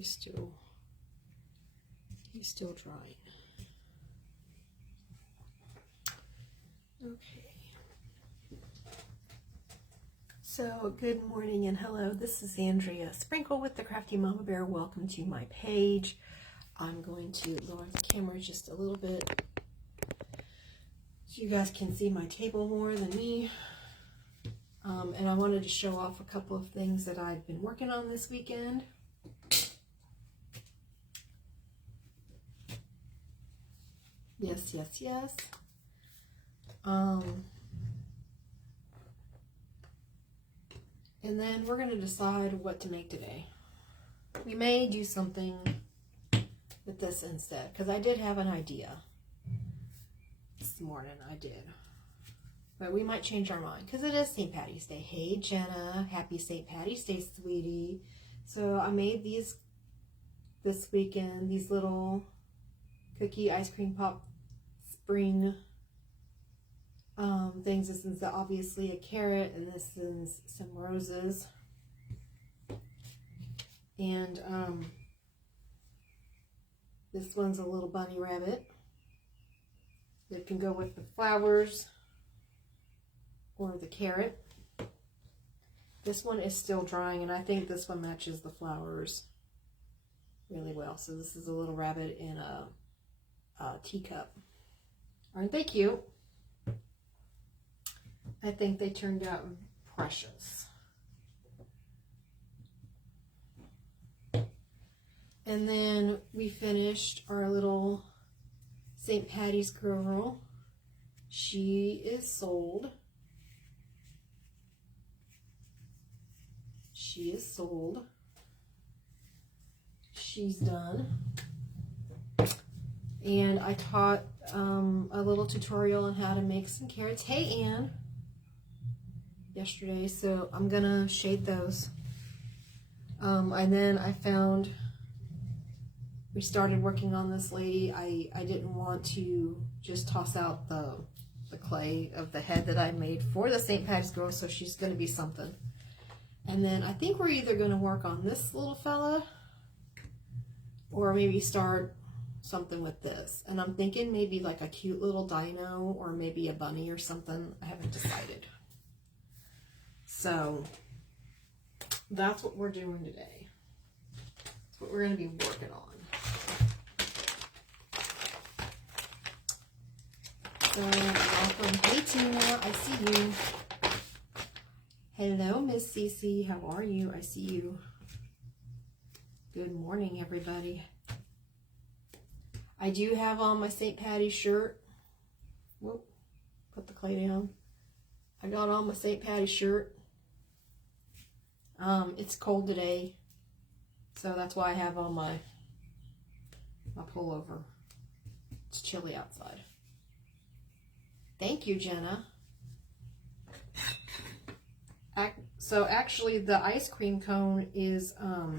he's still drying. Okay. So, good morning and hello. This is Andrea Sprinkle with the Crafty Mama Bear. Welcome to my page. I'm going to lower the camera just a little bit so you guys can see my table more than me. And I wanted to show off a couple of things that I've been working on this weekend. Yes, yes, yes. And then we're going to decide what to make today. We may do something with this instead, because I did have an idea this morning. I did. But we might change our mind, because it is St. Patty's Day. Hey, Jenna. Happy St. Patty's Day, sweetie. So I made these this weekend, these little cookie ice cream pop spring things. This is obviously a carrot, and this is some roses. And this one's a little bunny rabbit. It can go with the flowers or the carrot. This one is still drying, and I think this one matches the flowers really well. So this is a little rabbit in a teacup. Aren't they cute? I think they turned out precious. And then we finished our little St. Patty's girl. She is sold. She is sold. She's done. And I taught a little tutorial on how to make some carrots. Hey, Anne. Yesterday, so I'm gonna shade those. And then I found, we started working on this lady. I didn't want to just toss out the clay of the head that I made for the St. Patty's girl, so she's gonna be something. And then I think we're either gonna work on this little fella or maybe start something with this. And I'm thinking maybe like a cute little dino or maybe a bunny or something. I haven't decided. So that's what we're doing today. That's what we're going to be working on. So welcome. Hey Tina, I see you. Hello Miss Cece, how are you? I see you. Good morning everybody. I do have on my St. Patty's shirt. Whoop, put the clay down. I got on my St. Patty's shirt. It's cold today, so that's why I have on my pullover. It's chilly outside. Thank you, Jenna. So actually, the ice cream cone is a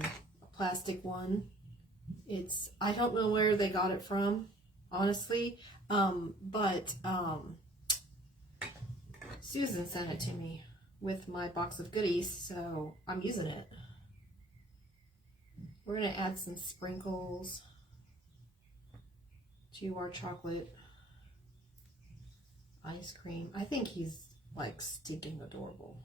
plastic one. I don't know where they got it from, honestly, but Susan sent it to me with my box of goodies, so I'm using it. We're going to add some sprinkles to our chocolate ice cream. I think he's like stinking adorable.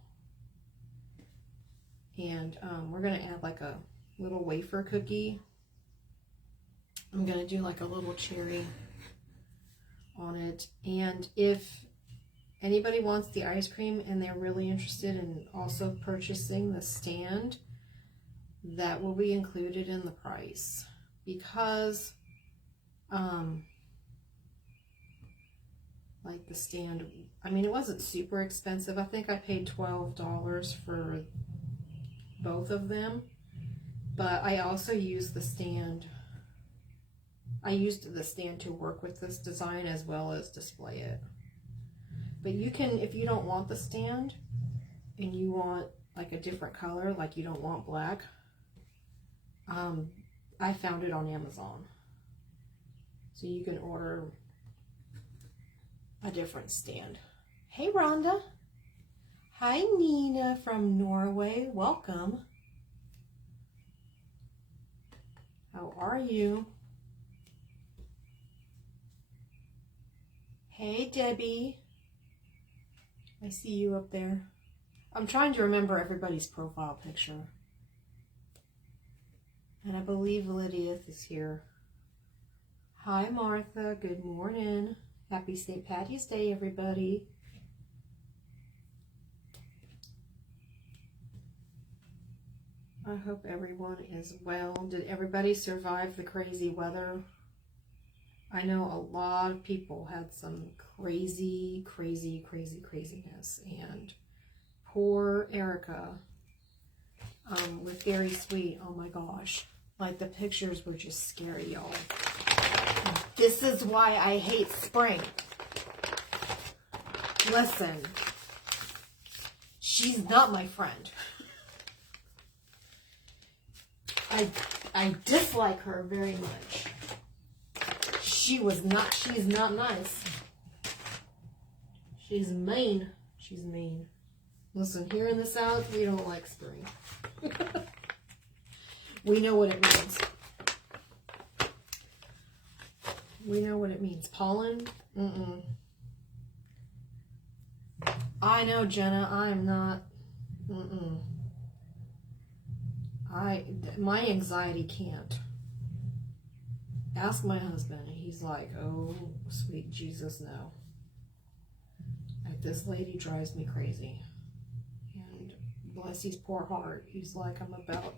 And we're going to add like a little wafer cookie. I'm going to do like a little cherry on it. And if anybody wants the ice cream and they're really interested in also purchasing the stand, that will be included in the price, because like the stand, I mean, it wasn't super expensive. I think I paid $12 for both of them, but I also used the stand. I used the stand to work with this design as well as display it. But you can, if you don't want the stand and you want like a different color, like you don't want black, I found it on Amazon. So you can order a different stand. Hey Rhonda. Hi Nina from Norway. Welcome. How are you? Hey, Debbie. I see you up there. I'm trying to remember everybody's profile picture. And I believe Lydia is here. Hi, Martha. Good morning. Happy St. Patty's Day, everybody. I hope everyone is well. Did everybody survive the crazy weather? I know a lot of people had some craziness. And poor Erica with Gary Sweet, oh my gosh. Like, the pictures were just scary, y'all. This is why I hate spring. Listen, she's not my friend. I dislike her very much. She's not nice. She's mean. She's mean. Listen, here in the South, we don't like spring. We know what it means. We know what it means. Pollen? Mm-mm. I know, Jenna, I am not. Mm-mm. My anxiety can't. Ask my husband. He's like, oh, sweet Jesus, no. Like, this lady drives me crazy. And bless his poor heart. He's like, I'm about...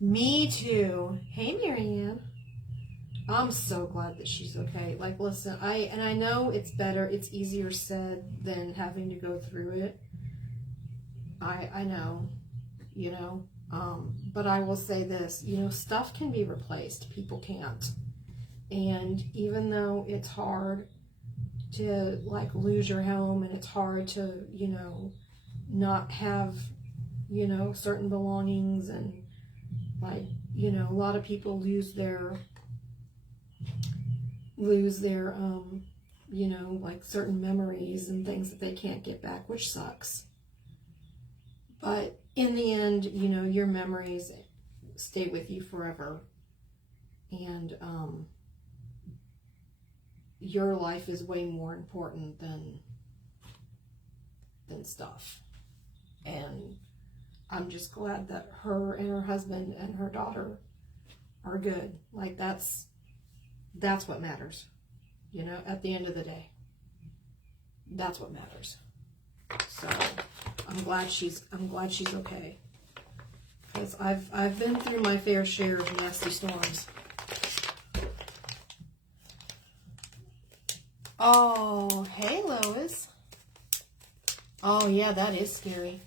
Me too. Hey, Marianne. I'm so glad that she's okay. Like, listen, I know it's better, it's easier said than having to go through it. I know, you know, but I will say this, you know, stuff can be replaced. People can't. And even though it's hard to, like, lose your home, and it's hard to, you know, not have, you know, certain belongings, and, like, you know, a lot of people lose their you know, like, certain memories and things that they can't get back, which sucks. But in the end, you know, your memories stay with you forever. And your life is way more important than stuff. And I'm just glad that her and her husband and her daughter are good. Like, that's what matters. You know, at the end of the day, that's what matters. So I'm glad she's okay. Because I've been through my fair share of nasty storms. Oh, hey, Lois. Oh, yeah, that is scary.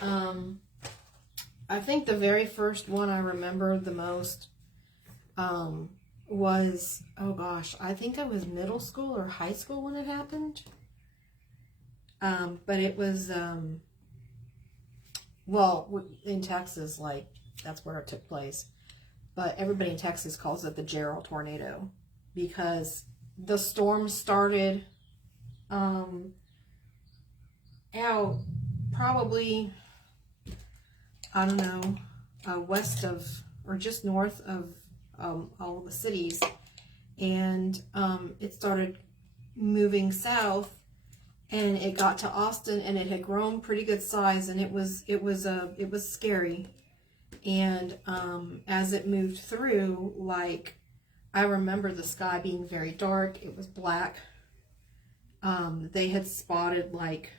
I think the very first one I remember the most was, oh gosh, I think I was middle school or high school when it happened. But it was, well, in Texas, like, that's where it took place. But everybody in Texas calls it the Gerald tornado, because the storm started out probably, I don't know, west of, or just north of all the cities, and it started moving south, and it got to Austin, and it had grown pretty good size, and it was scary. And as it moved through, like, I remember the sky being very dark. It was black. They had spotted, like,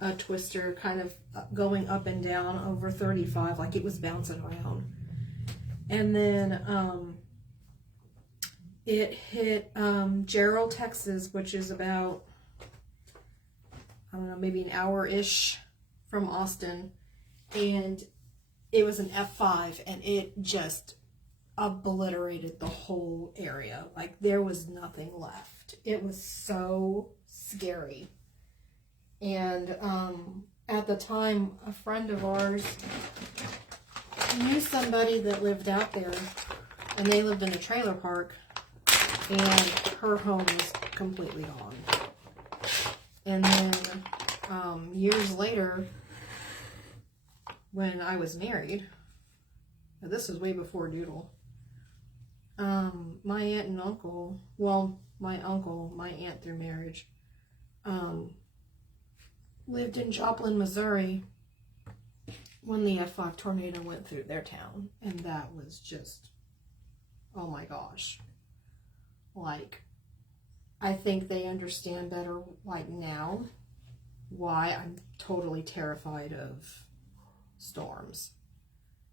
a twister kind of going up and down over 35, like it was bouncing around. And then it hit Gerald, Texas, which is about, I don't know, maybe an hour-ish from Austin. And it was an F5, and it just obliterated the whole area. Like, there was nothing left. It was so scary. And at the time, a friend of ours knew somebody that lived out there, and they lived in a trailer park, and her home was completely gone. And then years later, when I was married, This was way before Doodle. My aunt and uncle, well, my aunt through marriage, lived in Joplin, Missouri when the F5 tornado went through their town. And that was just, oh my gosh. Like, I think they understand better, like, now, why I'm totally terrified of storms.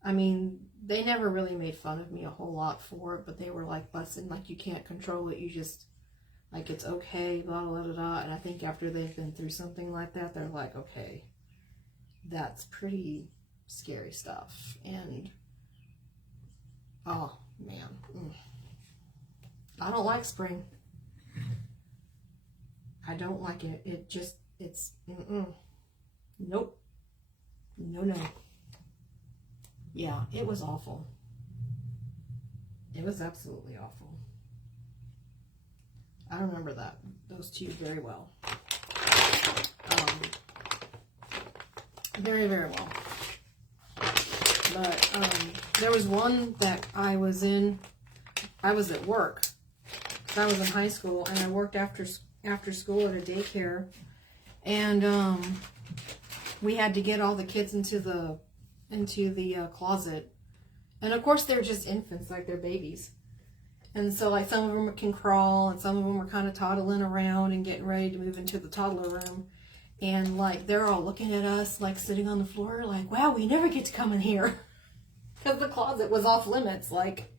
I mean, they never really made fun of me a whole lot for it, but they were like, "Bussin', like, you can't control it, you just, like, it's okay, blah, blah, blah, blah." And I think after they've been through something like that, they're like, okay, that's pretty scary stuff. And, oh, man. I don't like spring. I don't like it. It just, it's, nope. No. Yeah, it was awful. It was absolutely awful. I remember those two very well. Very, very well. But there was one that I was at work. I was in high school, and I worked after school at a daycare, and we had to get all the kids into the closet, and of course they're just infants, like they're babies, and so like some of them can crawl, and some of them were kind of toddling around and getting ready to move into the toddler room, and like they're all looking at us like sitting on the floor like, wow, we never get to come in here, because the closet was off limits. Like,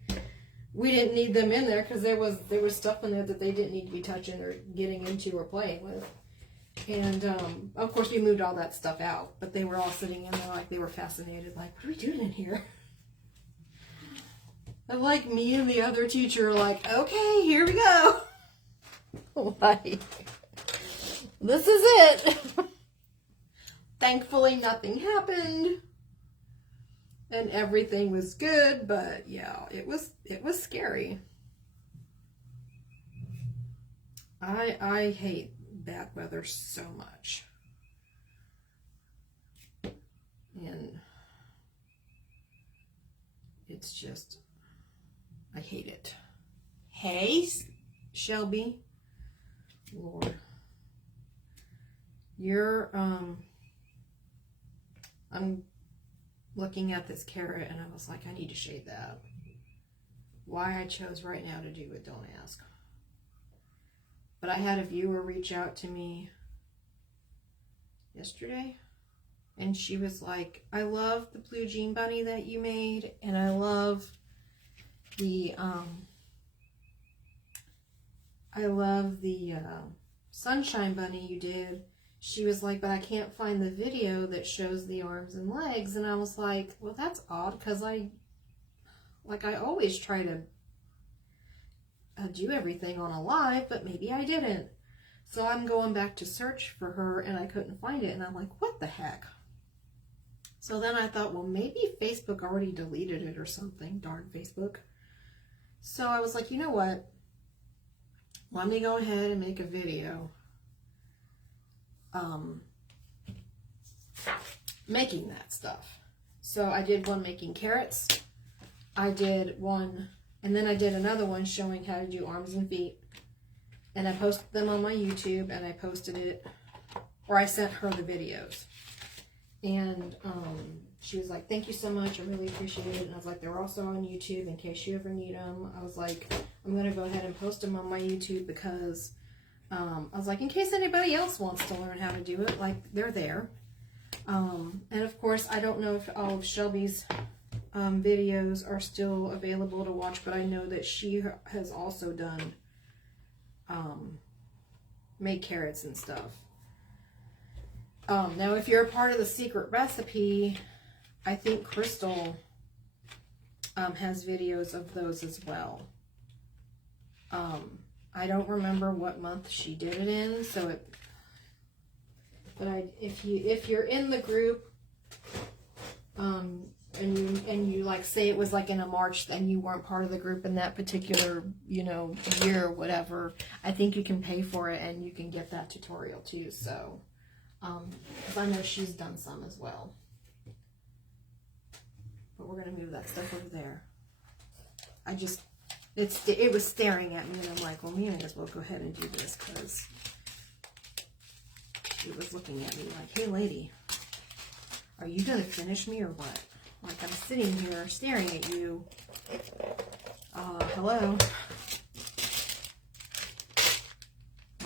we didn't need them in there because there was stuff in there that they didn't need to be touching or getting into or playing with. And of course we moved all that stuff out, but they were all sitting in there like they were fascinated, like, what are we doing in here? And like me and the other teacher are like, okay, here we go. Like, this is it. Thankfully nothing happened. And everything was good, but yeah, it was scary. I hate bad weather so much. And it's just, I hate it. Hey, Shelby. Lord. I'm looking at this carrot and I was like, I need to shade that. Why I chose right now to do it, don't ask. But I had a viewer reach out to me yesterday, and she was like, I love the blue jean bunny that you made, and I love the sunshine bunny you did. She was like, but I can't find the video that shows the arms and legs. And I was like, well, that's odd, because I always try to do everything on a live, but maybe I didn't. So I'm going back to search for her, and I couldn't find it. And I'm like, what the heck? So then I thought, well, maybe Facebook already deleted it or something. Darn Facebook. So I was like, you know what? Let me go ahead and make a video making that stuff. So I did one making carrots. I did one, and then I did another one showing how to do arms and feet. And I posted them on my YouTube, and I posted it, or I sent her the videos. And she was like, thank you so much, I really appreciate it. And I was like, they're also on YouTube in case you ever need them. I was like, I'm going to go ahead and post them on my YouTube because I was like, in case anybody else wants to learn how to do it, like, they're there. And of course, I don't know if all of Shelby's videos are still available to watch, but I know that she has also done made carrots and stuff. Now, if you're a part of the secret recipe, I think Crystal has videos of those as well. I don't remember what month she did it in, so it. But if you're in the group, and you like say it was like in a March, and you weren't part of the group in that particular year or whatever, I think you can pay for it and you can get that tutorial too. So. Because I know she's done some as well. But we're going to move that stuff over there. It was staring at me, and I'm like, well, we may as well go ahead and do this, because it was looking at me like, hey, lady, are you going to finish me or what? Like, I'm sitting here staring at you. Hello?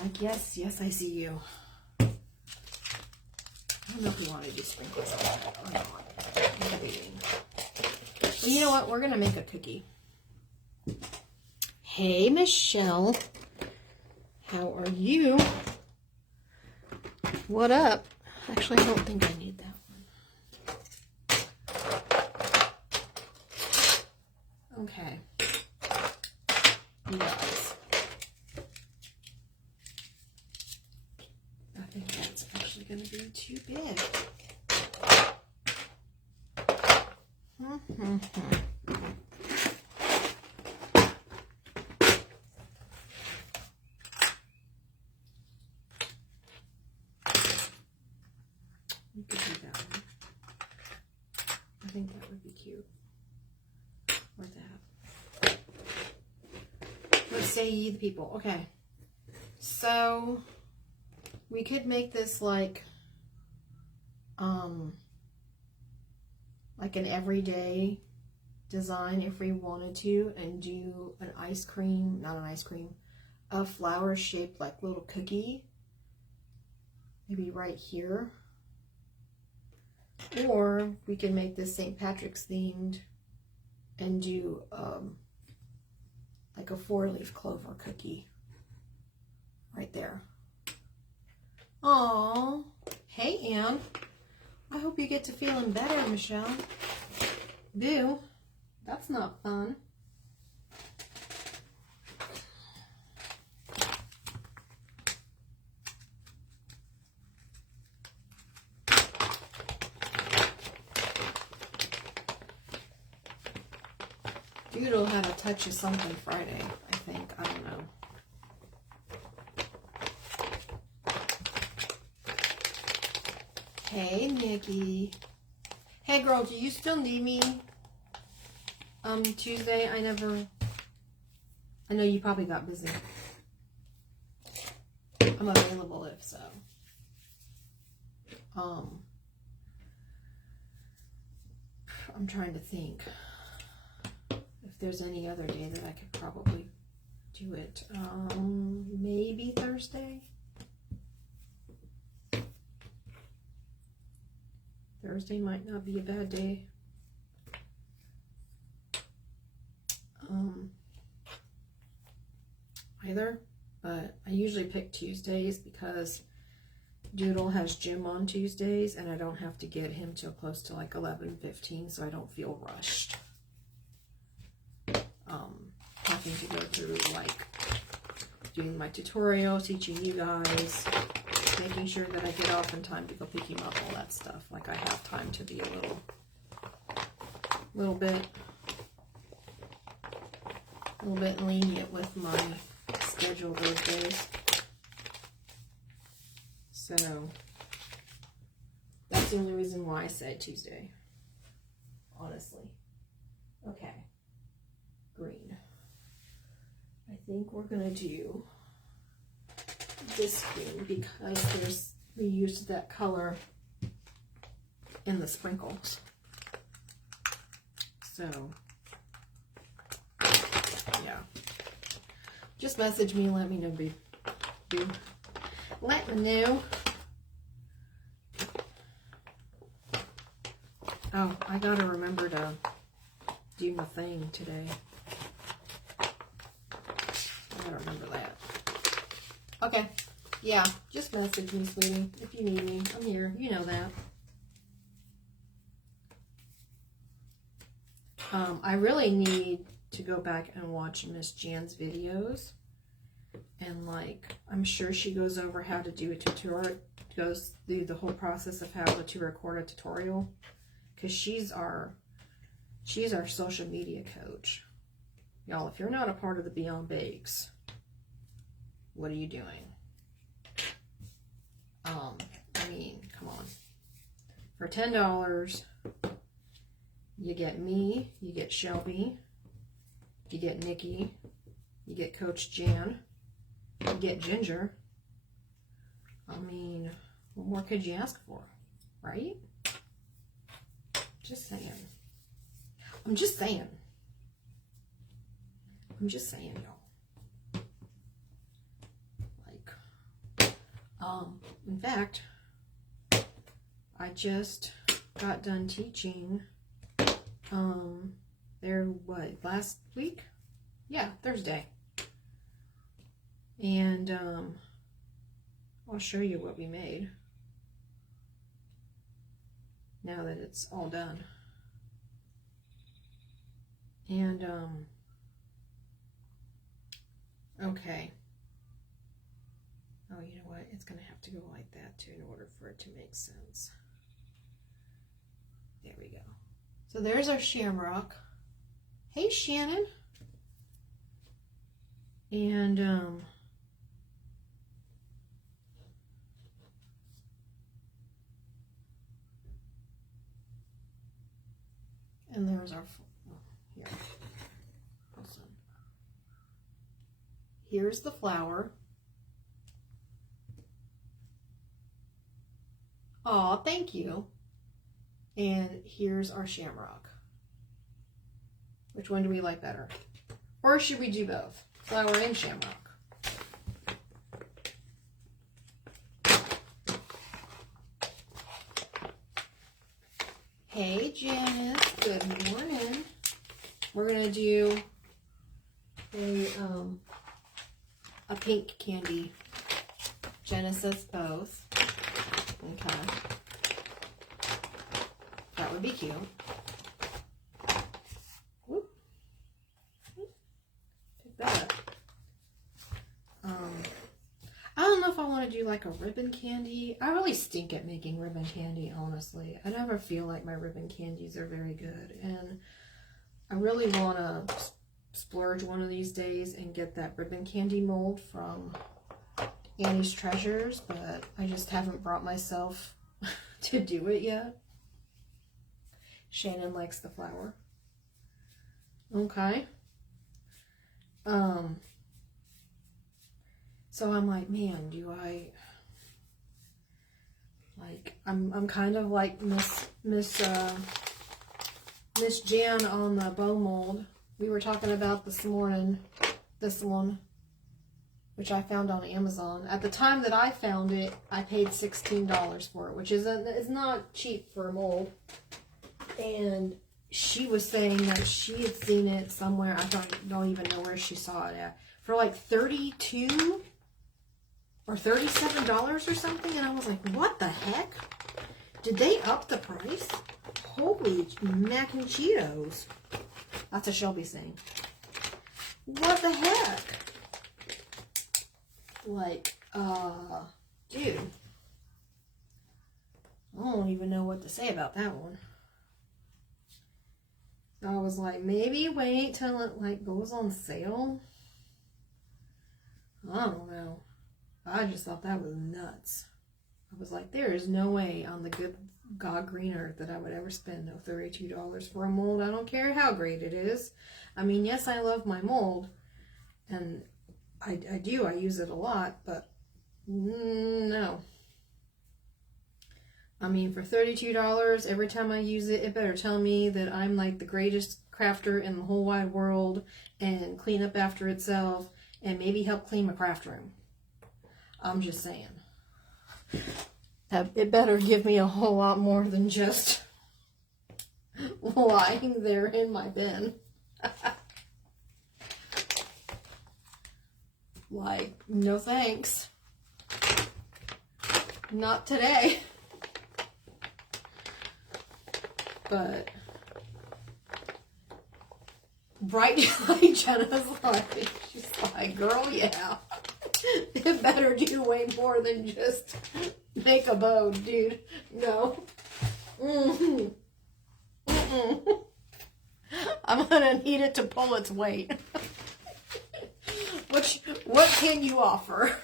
Like, yes, I see you. I don't know if we want to do sprinkles on that or not. I'm debating. Well, you know what? We're going to make a cookie. Hey, Michelle. How are you? What up? Actually, I don't think I need that one. Okay. You guys. I think that's actually going to be too big. You could do that one. I think that would be cute. Or that. What say ye the people? Okay. So we could make this like an everyday design if we wanted to, and do an ice cream, not an ice cream, a flower shaped like little cookie, maybe right here. Or we can make this St. Patrick's themed and do like a 4-leaf clover cookie right there. Aww. Hey, Anne. I hope you get to feeling better, Michelle. Boo. That's not fun. Doodle had a touch of something Friday, I think. I don't know. Hey, Nikki. Hey, girl, do you still need me Tuesday? I know you probably got busy. I'm available if so. I'm trying to think if there's any other day that I could probably do it. Maybe Thursday. Thursday might not be a bad day. Either, but I usually pick Tuesdays because Doodle has gym on Tuesdays, and I don't have to get him till close to like 11:15, so I don't feel rushed. Having to go through like doing my tutorial, teaching you guys, making sure that I get off in time to go pick him up, all that stuff. Like I have time to be a little bit lenient with my schedule those days. So that's the only reason why I said Tuesday, honestly. Okay, green. I think we're gonna do this green because we used that color in the sprinkles. So yeah, just message me and let me know, boo. Let me know. Oh, I gotta remember to do my thing today. I gotta remember that. Okay. Yeah, just message me, sweetie. If you need me, I'm here. You know that. I really need to go back and watch Miss Jan's videos. And like, I'm sure she goes over how to do a tutorial, goes through the whole process of how to record a tutorial. Because she's our social media coach. Y'all, if you're not a part of the Beyond Bakes, what are you doing? I mean, come on. For $10, You get me, you get Shelby, you get Nikki, you get Coach Jan, you get Ginger. I mean, what more could you ask for, right? Just saying. I'm just saying. I'm just saying, y'all. Like, in fact, I just got done teaching, last week? Yeah, Thursday. And, I'll show you what we made now that it's all done. And, okay. Oh, you know what? It's going to have to go like that too in order for it to make sense. There we go. So there's our shamrock. Hey, Shannon. And, there's our, here. Listen. Here's the flower. Aw, thank you. And here's our shamrock. Which one do we like better? Or should we do both? Flower and shamrock. Hey, Janice. Good morning. We're going to do a pink candy. Genesis both. Okay. That would be cute. Whoop. Pick that up. I don't know if I want to do like a ribbon candy. I really stink at making ribbon candy, honestly. I never feel like my ribbon candies are very good. And I really want to splurge one of these days and get that ribbon candy mold from Annie's Treasures, but I just haven't brought myself to do it yet. Shannon likes the flower. Okay. So I'm like, man, do I like I'm kind of like Miss Jan on the bow mold. We were talking about this morning, this one, which I found on Amazon. At the time that I found it, I paid $16 for it, which is not cheap for a mold. And she was saying that she had seen it somewhere. I don't even know where she saw it at, for like $32 or $37 or something. And I was like, what the heck? Did they up the price? Holy mac and Cheetos. That's a Shelby saying. What the heck? Like, dude. I don't even know what to say about that one. So I was like, maybe wait till it like goes on sale. I don't know. I just thought that was nuts. I was like, there is no way on the good God green earth that I would ever spend no $32 for a mold. I don't care how great it is. I mean, yes, I love my mold, and I do. I use it a lot, but no. I mean, for $32, every time I use it, it better tell me that I'm like the greatest crafter in the whole wide world and clean up after itself and maybe help clean my craft room. I'm just saying. It better give me a whole lot more than just lying there in my bin. Like, no thanks. Not today. But bright like Jenna's like, she's like, girl, yeah. It better do way more than just make a bow, dude. No. Mm-mm. Mm-mm. I'm gonna need it to pull its weight. What can you offer?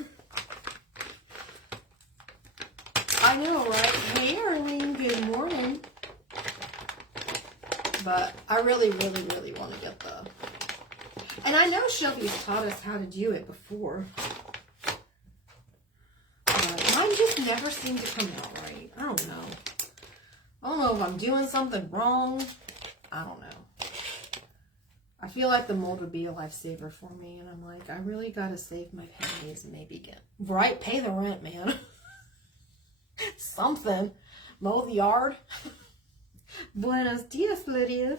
I know, right? Hey, Arlene, good morning. But I really, really, really want to get the... And I know Shelby's taught us how to do it before. But mine just never seem to come out right. I don't know. I don't know if I'm doing something wrong. I don't know. I feel like the mold would be a lifesaver for me. And I'm like, I really got to save my pennies and maybe get... Right? Pay the rent, man. Something. Mow the yard. Buenos dias, Lydia.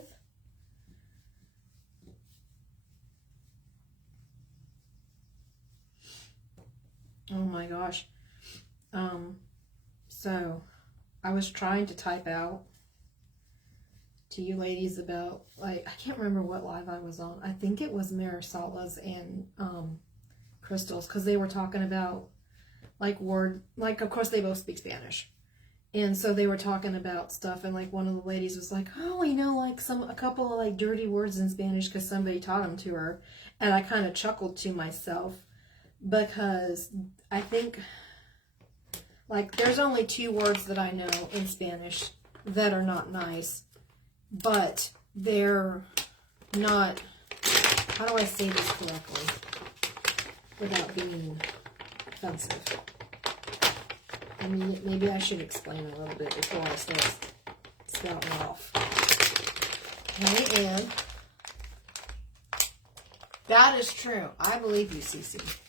Oh my gosh. So I was trying to type out to you ladies about, like, I can't remember what live I was on. I think it was Marisola's and Crystal's, because they were talking about like of course they both speak Spanish. And so they were talking about stuff, and like one of the ladies was like, oh, you know, like a couple of like dirty words in Spanish because somebody taught them to her. And I kind of chuckled to myself because I think like there's only 2 words that I know in Spanish that are not nice, but they're not, how do I say this correctly without being offensive? I mean, maybe I should explain a little bit before I start spouting off. Okay, and that is true. I believe you, Cece.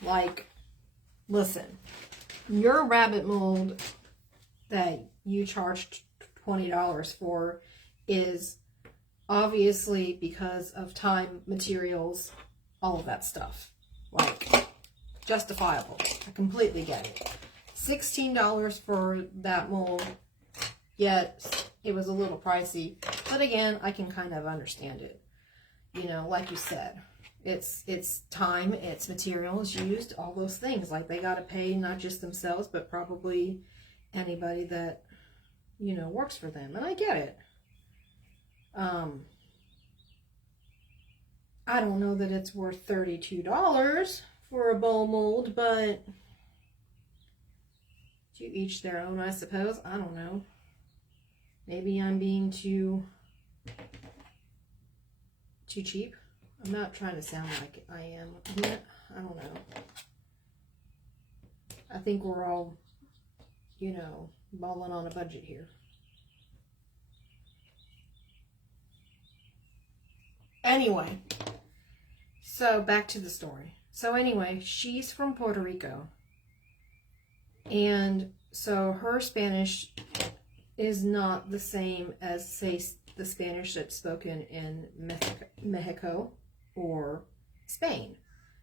Like, listen, your rabbit mold that you charged $20 for is obviously because of time, materials, all of that stuff. Like, justifiable. I completely get it. $16 for that mold, yet it was a little pricey. But again, I can kind of understand it. You know, like you said, it's time, it's materials used, all those things. Like, they got to pay not just themselves, but probably anybody that, you know, works for them. And I get it. I don't know that it's worth $32 for a bowl mold, but to each their own, I suppose. I don't know. Maybe I'm being too cheap. I'm not trying to sound like I am. I don't know. I think we're all, you know, balling on a budget here. Anyway, so back to the story. So anyway, she's from Puerto Rico. And so her Spanish is not the same as, say, the Spanish that's spoken in Mexico or Spain,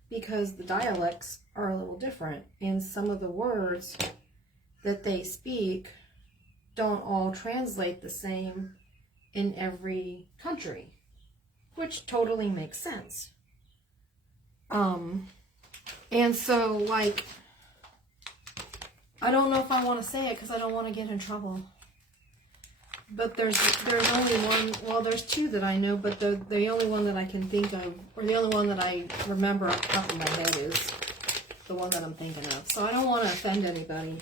because the dialects are a little different, and some of the words that they speak don't all translate the same in every country, which totally makes sense. And so, like, I don't know if I want to say it because I don't want to get in trouble. But there's only one, well, there's 2 that I know, but the only one that I can think of, or the only one that I remember off the top of my head is the one that I'm thinking of. So I don't want to offend anybody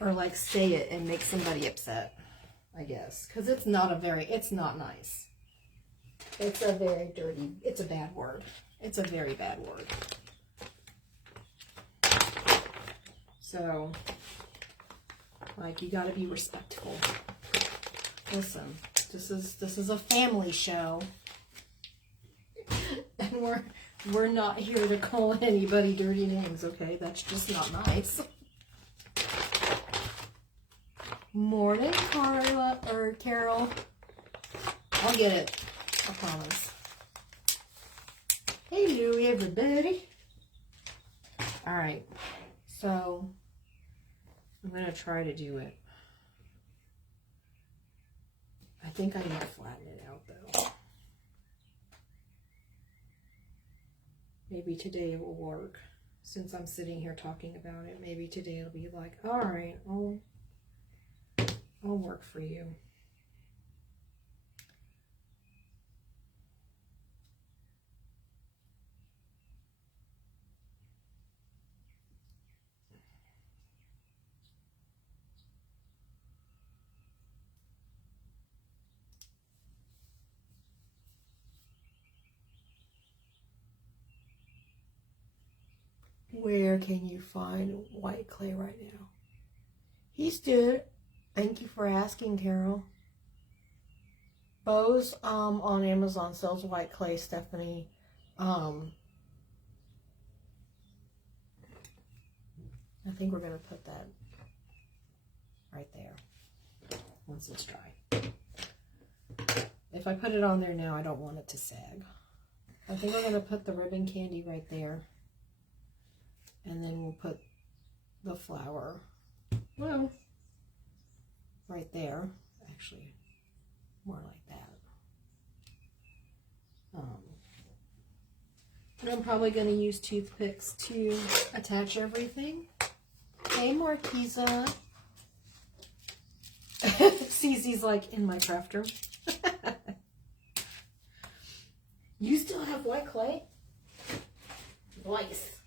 or like say it and make somebody upset, I guess. Because it's not nice. It's a very dirty, it's a bad word. It's a very bad word. So, like, you gotta be respectful. Listen, this is a family show. And we're not here to call anybody dirty names, okay? That's just not nice. Morning, Carla, or Carol. I'll get it. I promise. Hello, everybody. Alright. So, I'm going to try to do it. I think I need to flatten it out, though. Maybe today it will work. Since I'm sitting here talking about it, maybe today it'll be like, alright, I'll work for you. Where can you find white clay right now? He's good. Thank you for asking, Carol. Bose on Amazon sells white clay, Stephanie. I think we're gonna put that right there once it's dry. If I put it on there now, I don't want it to sag. I think we're gonna put the ribbon candy right there, and then we'll put the flower, well, right there. Actually, more like that. And I'm probably going to use toothpicks to attach everything. Hey, Marquisa. Cece's like in my craft room. You still have white clay? Nice.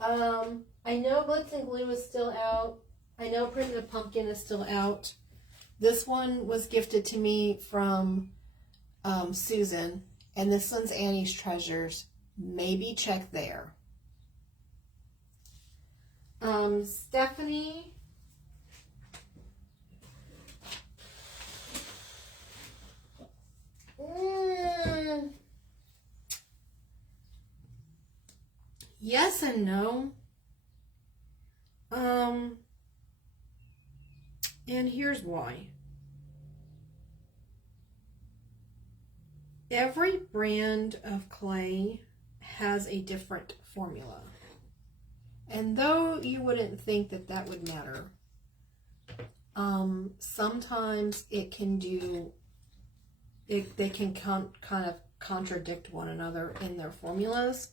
I know Glitz and Glue is still out. I know Printed Pumpkin is still out. This one was gifted to me from Susan. And this one's Annie's Treasures. Maybe check there. Stephanie. Yes and no. And here's why. Every brand of clay has a different formula. And though you wouldn't think that that would matter, sometimes it can do, they can kind of contradict one another in their formulas.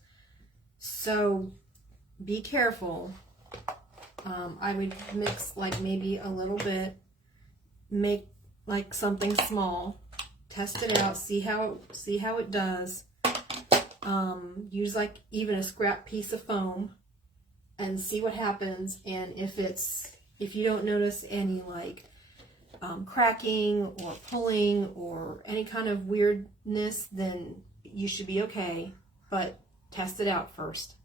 So be careful. I would mix like maybe a little bit, make like something small, test it out, see how it does. Use like even a scrap piece of foam and see what happens. And if you don't notice any like cracking or pulling or any kind of weirdness, then you should be okay. But test it out first.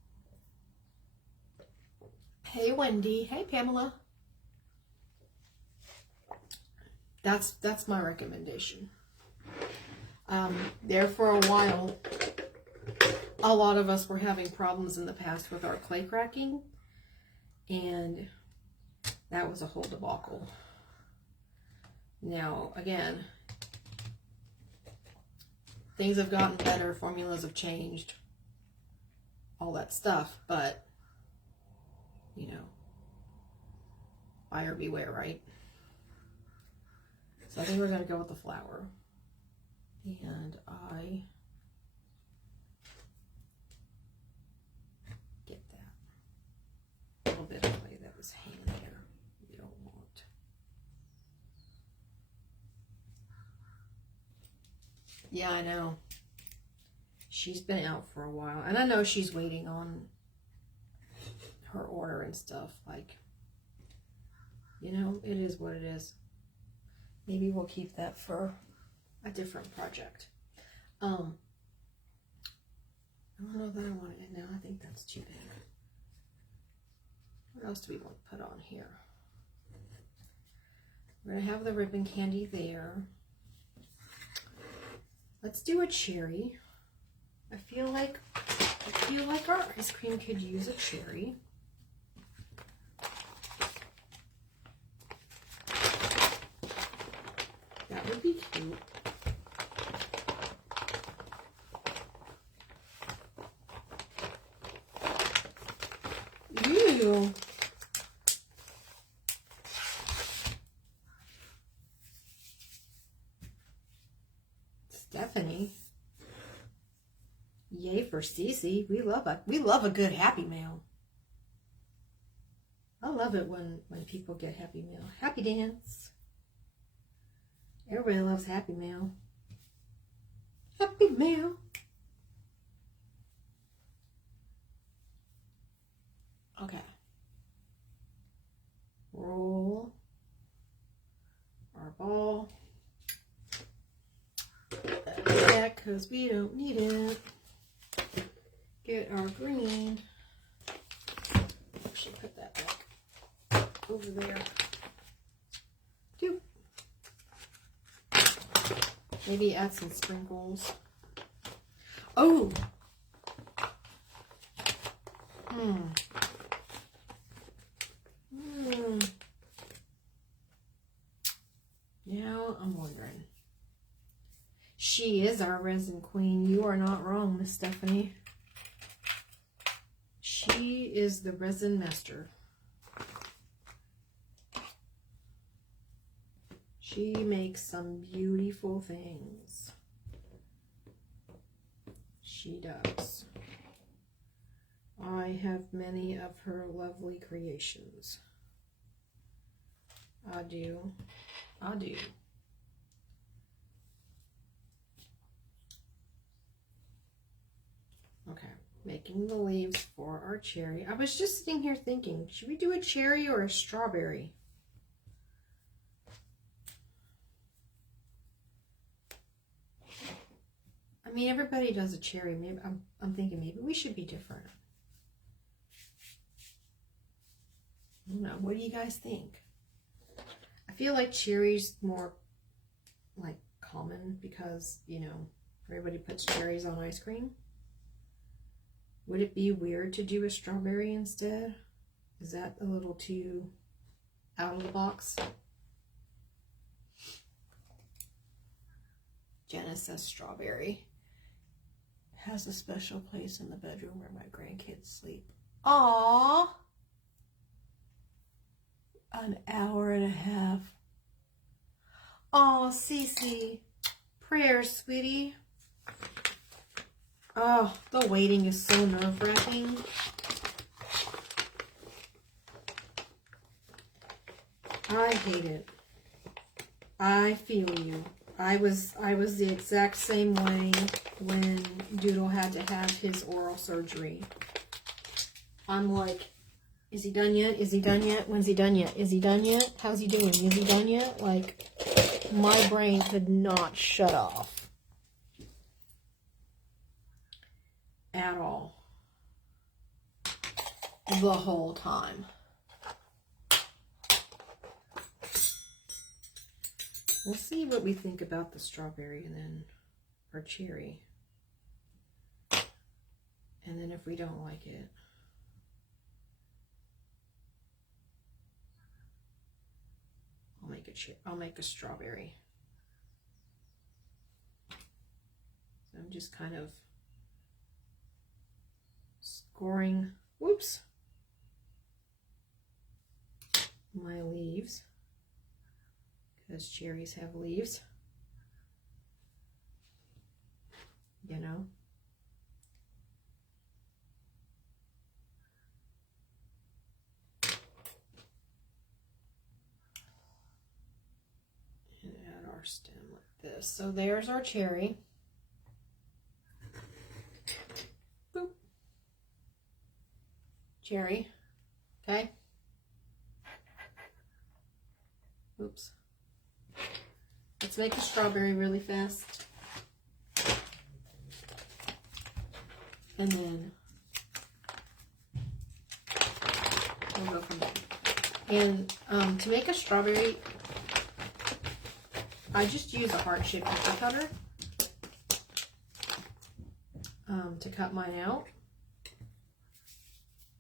Hey Wendy, hey Pamela. That's my recommendation. There for a while, a lot of us were having problems in the past with our clay cracking, and that was a whole debacle. Now, again, things have gotten better, formulas have changed, all that stuff, but, you know, buyer beware, right? So I think we're going to go with the flower. And I get that little bit of clay that was hanging there. You don't want. Yeah, I know. She's been out for a while. And I know she's waiting on her order and stuff. Like, you know, it is what it is. Maybe we'll keep that for a different project. I don't know that I wanted it now. I think that's too big. What else do we want to put on here? We're going to have the ribbon candy there. Let's do a cherry. I feel like our ice cream could use a cherry. That would be cute. Ooh. Stephanie. Yay for Cece. We love a good Happy Mail. I love it when people get Happy Mail. Happy Dance. Everybody loves Happy Mail. Happy Mail. Okay. Roll our ball. Yeah, because we don't need it. Get our green. over there. Doop. Maybe add some sprinkles. Oh! Now I'm wondering. She is our resin queen. You are not wrong, Miss Stephanie. She is the resin master. She makes some beautiful things. She does. I have many of her lovely creations. I do. I do. Okay, making the leaves for our cherry. I was just sitting here thinking, should we do a cherry or a strawberry? I mean, everybody does a cherry. Maybe I'm thinking maybe we should be different. I don't know. What do you guys think? I feel like cherry's more like common because, you know, everybody puts cherries on ice cream. Would it be weird to do a strawberry instead? Is that a little too out of the box? Jenna says strawberry. Has a special place in the bedroom where my grandkids sleep. Aww! An hour and a half. Oh, Cece. Prayers, sweetie. Oh, the waiting is so nerve-wracking. I hate it. I feel you. I was the exact same way when Doodle had to have his oral surgery. I'm like, is he done yet? Is he done yet? When's he done yet? Is he done yet? How's he doing? Is he done yet? Like, my brain could not shut off. At all. The whole time. We'll see what we think about the strawberry and then our cherry. And then if we don't like it, I'll make a strawberry. So I'm just kind of scoring, whoops, my leaves, because cherries have leaves, you know. And add our stem like this. So there's our cherry. Boop. Cherry. Okay. Oops. Let's make a strawberry really fast. And then we'll go from there. And to make a strawberry, I just use a heart-shaped cookie cutter to cut mine out.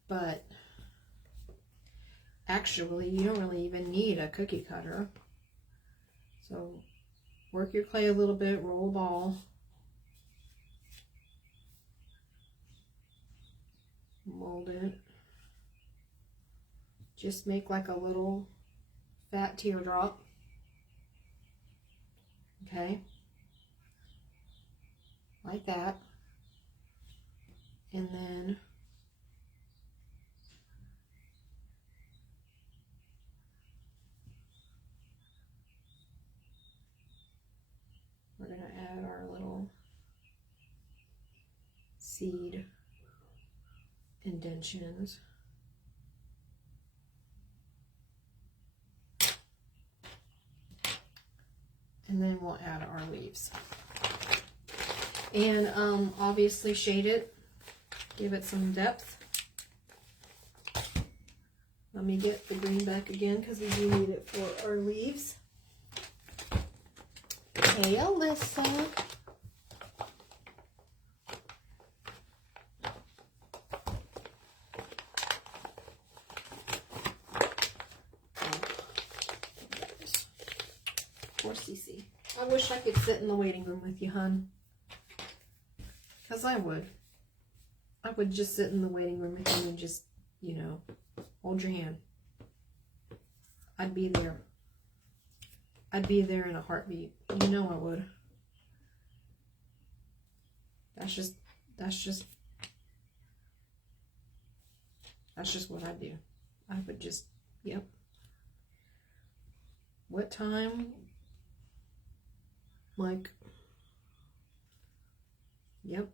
But actually, you don't really even need a cookie cutter. So work your clay a little bit, roll a ball. Mold it. Just make like a little fat teardrop. Okay. Like that. And then we're going to add our little seed indentions. And then we'll add our leaves. And obviously shade it, give it some depth. Let me get the green back again because we do need it for our leaves. Hey, Alyssa. Poor Cece. I wish I could sit in the waiting room with you, hon. Because I would. I would just sit in the waiting room with you and just, you know, hold your hand. I'd be there. I'd be there in a heartbeat. You know I would. That's just what I do. I would just, yep. What time? Like, yep.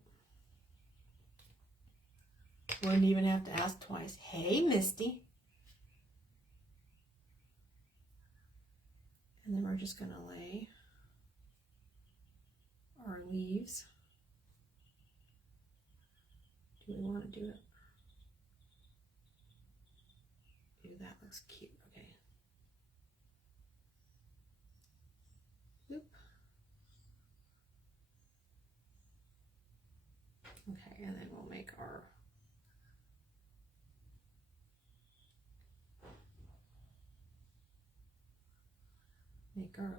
Wouldn't even have to ask twice. Hey, Misty. And then we're just going to lay our leaves. Do we want to do it? Ooh, that looks cute. Okay. Oop. Okay, and then we'll make our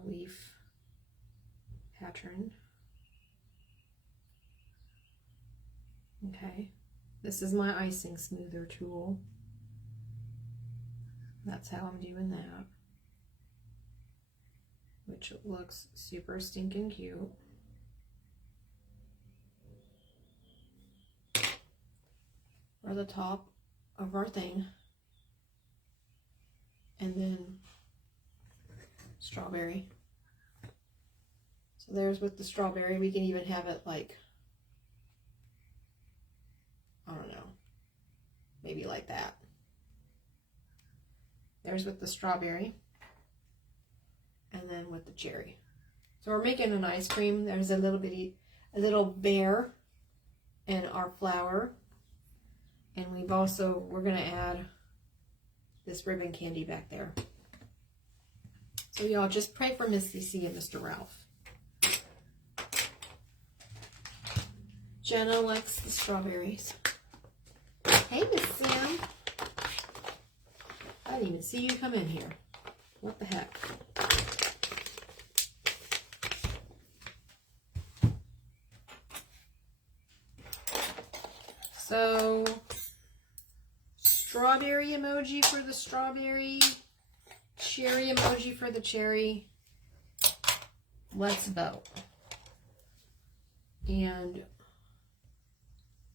leaf pattern. Okay, this is my icing smoother tool. That's how I'm doing that, which looks super stinking cute. For the top of our thing, and then strawberry. So there's with the strawberry. We can even have it like, I don't know, maybe like that. There's with the strawberry, and then with the cherry. So we're making an ice cream. There's a little bear in our flower, and we're gonna add this ribbon candy back there. So y'all just pray for Miss Cece and Mr. Ralph. Jenna likes the strawberries. Hey, Miss Sam. I didn't even see you come in here. What the heck? So, strawberry emoji for the strawberry, cherry emoji for the cherry. Let's vote. And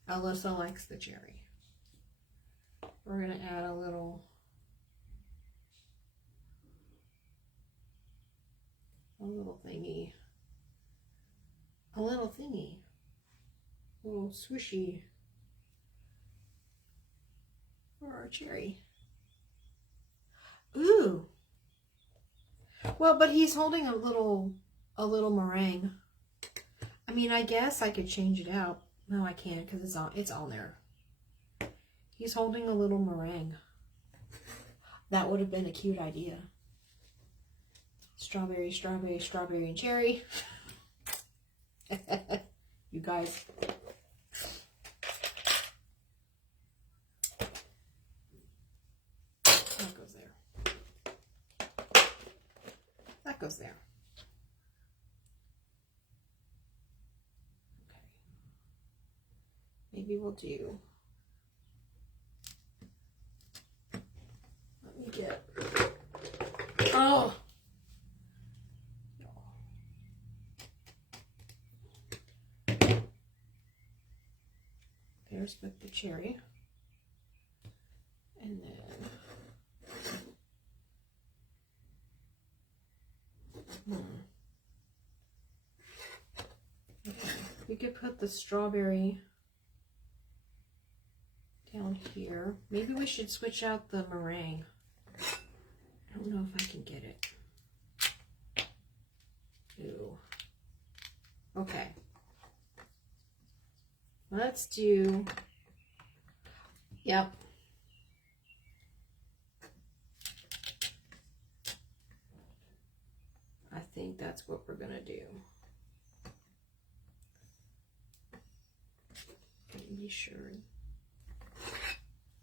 Alyssa likes the cherry. We're going to add a little thingy. A little swishy for our cherry. Ooh. Well, but he's holding a little meringue. I mean, I guess I could change it out. No, I can't because it's on there. He's holding a little meringue. That would have been a cute idea. Strawberry, strawberry, strawberry, and cherry. You guys. That goes there. That goes there. Okay. Maybe we'll do. Let me get. Oh! There's with the cherry. And then okay. We could put the strawberry down here. Maybe we should switch out the meringue. I don't know if I can get it. Ooh. Okay. Let's do, yep. think that's what we're gonna do. Be sure.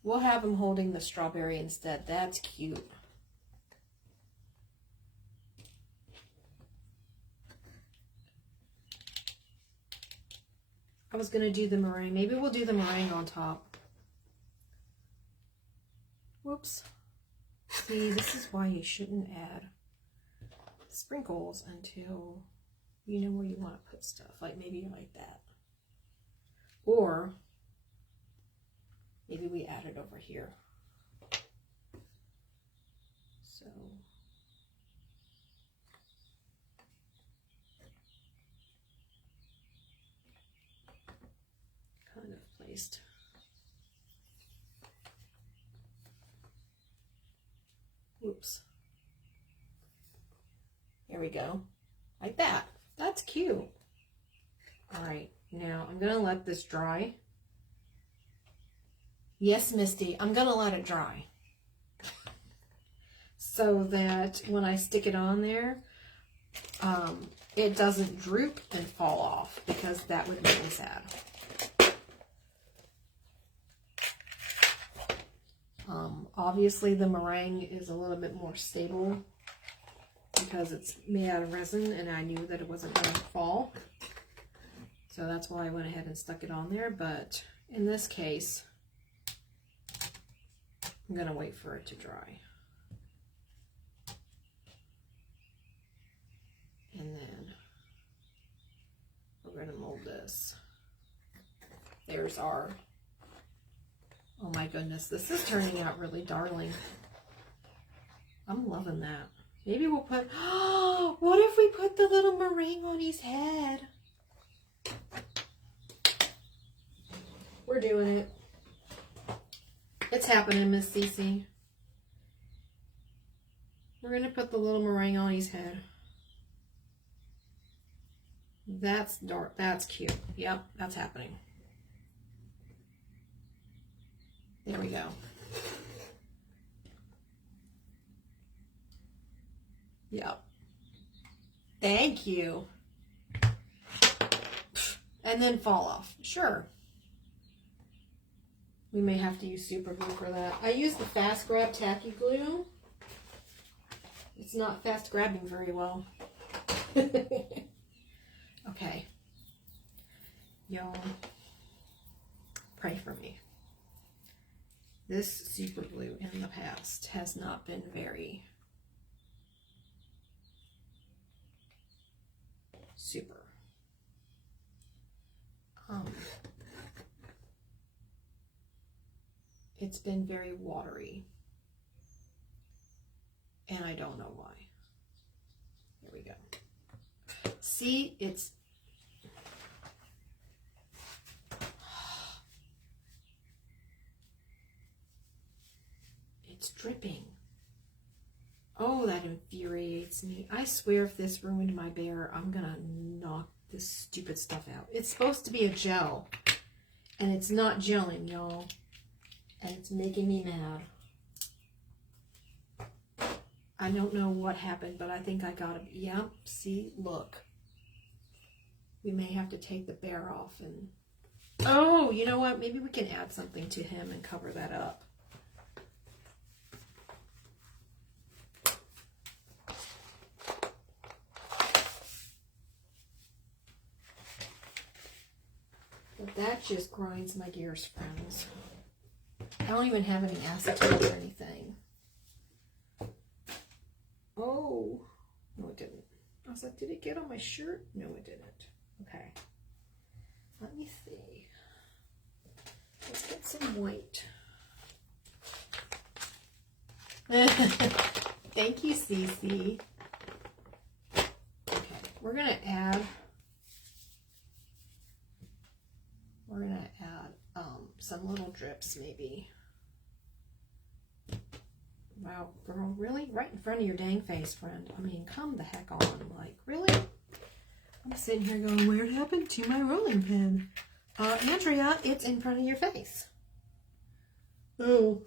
We'll have him holding the strawberry instead. That's cute. I was gonna do the meringue. Maybe we'll do the meringue on top. Whoops. See, this is why you shouldn't add sprinkles until you know where you want to put stuff. Like maybe like that. Or maybe we add it over here. So kind of placed. Oops. There we go. Like that. That's cute. All right. Now I'm going to let this dry. Yes, Misty, I'm going to let it dry. So that when I stick it on there, it doesn't droop and fall off, because that would make me sad. Obviously the meringue is a little bit more stable because it's made out of resin, and I knew that it wasn't going to fall. So that's why I went ahead and stuck it on there. But in this case, I'm going to wait for it to dry. And then we're going to mold this. There's our, oh my goodness, this is turning out really darling. I'm loving that. Maybe we'll put, oh, what if we put the little meringue on his head? We're doing it. It's happening, Miss Cece. We're going to put the little meringue on his head. That's dark. That's cute. Yep, that's happening. There we go. Yep. Thank you. And then fall off. Sure. We may have to use super glue for that. I use the Fast Grab tacky glue. It's not fast grabbing very well. Okay. Y'all, pray for me. This super glue in the past has not been very super. It's been very watery, and I don't know why. Here we go. See, it's dripping. Oh, that infuriates me. I swear if this ruined my bear, I'm gonna knock this stupid stuff out. It's supposed to be a gel, and it's not gelling, y'all. And it's making me mad. I don't know what happened, but I think I got it. Yep, see, look. We may have to take the bear off and... Oh, you know what? Maybe we can add something to him and cover that up. But that just grinds my gears, friends. I don't even have any acetate or anything. Oh, no it didn't. I was like, did it get on my shirt? No it didn't. Okay. Let me see. Let's get some white. Thank you, Cece. Okay, we're gonna add some little drips, maybe. Wow, girl, really? Right in front of your dang face, friend. I mean, come the heck on. Like, really? I'm sitting here going, what happened to my rolling pin? Andrea, it's in front of your face. Oh.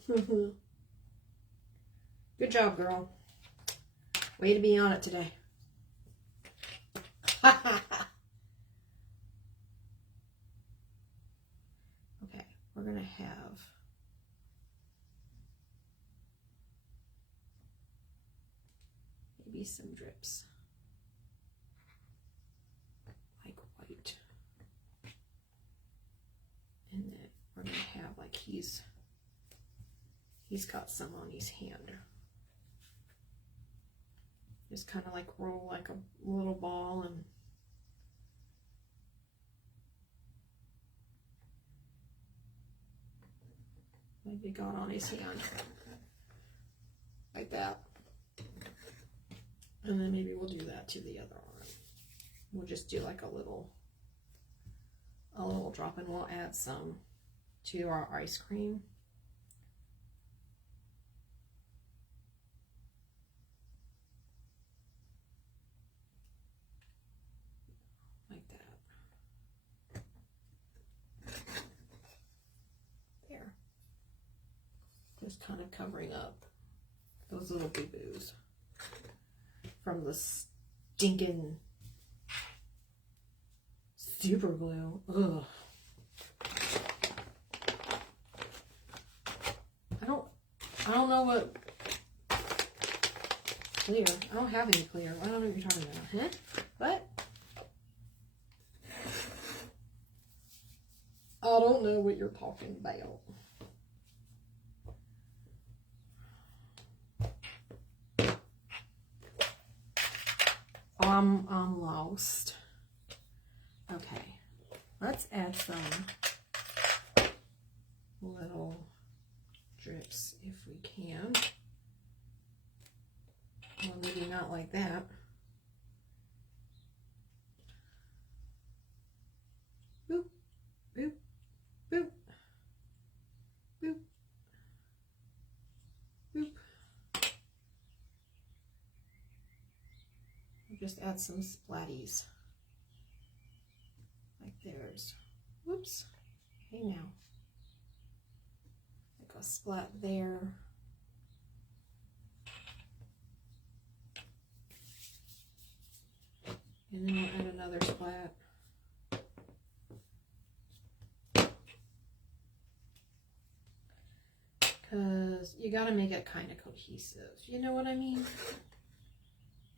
Good job, girl. Way to be on it today. Okay, we're gonna have maybe some drips like white, and then we're gonna have like he's got some on his hand. Just kind of like roll like a little ball and maybe got on his hand like that. And then maybe we'll do that to the other arm. We'll just do like a little drop, and we'll add some to our ice cream. Like that. There. Just kind of covering up those little boo-boos from the stinking super glue. Ugh. I don't know what clear. I don't have any clear. I don't know what you're talking about. Huh? What? I don't know what you're talking about. I'm lost. Okay, let's add some little drips if we can. Well, maybe not like that. Boop, boop, boop, boop, boop. We'll just add some splatties. Like there's, whoops, hey now. Like a splat there. And then we'll add another splat. Because you gotta make it kind of cohesive. You know what I mean?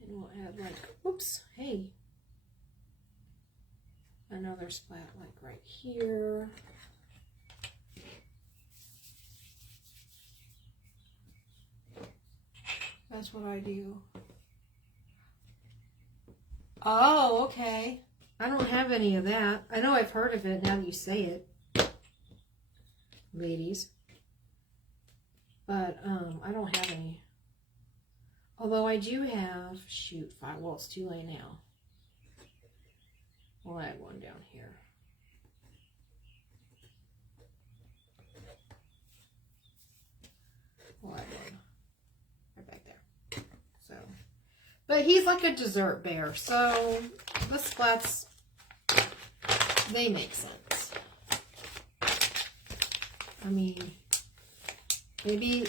And we'll add like, whoops, hey. Another splat like right here. That's what I do. Oh, okay. I don't have any of that. I know I've heard of it now that you say it, ladies. But I don't have any. Although I do have, shoot, well, it's too late now. We'll add one down here. We'll add one right back there. So, but he's like a dessert bear, so the splats, they make sense. I mean, maybe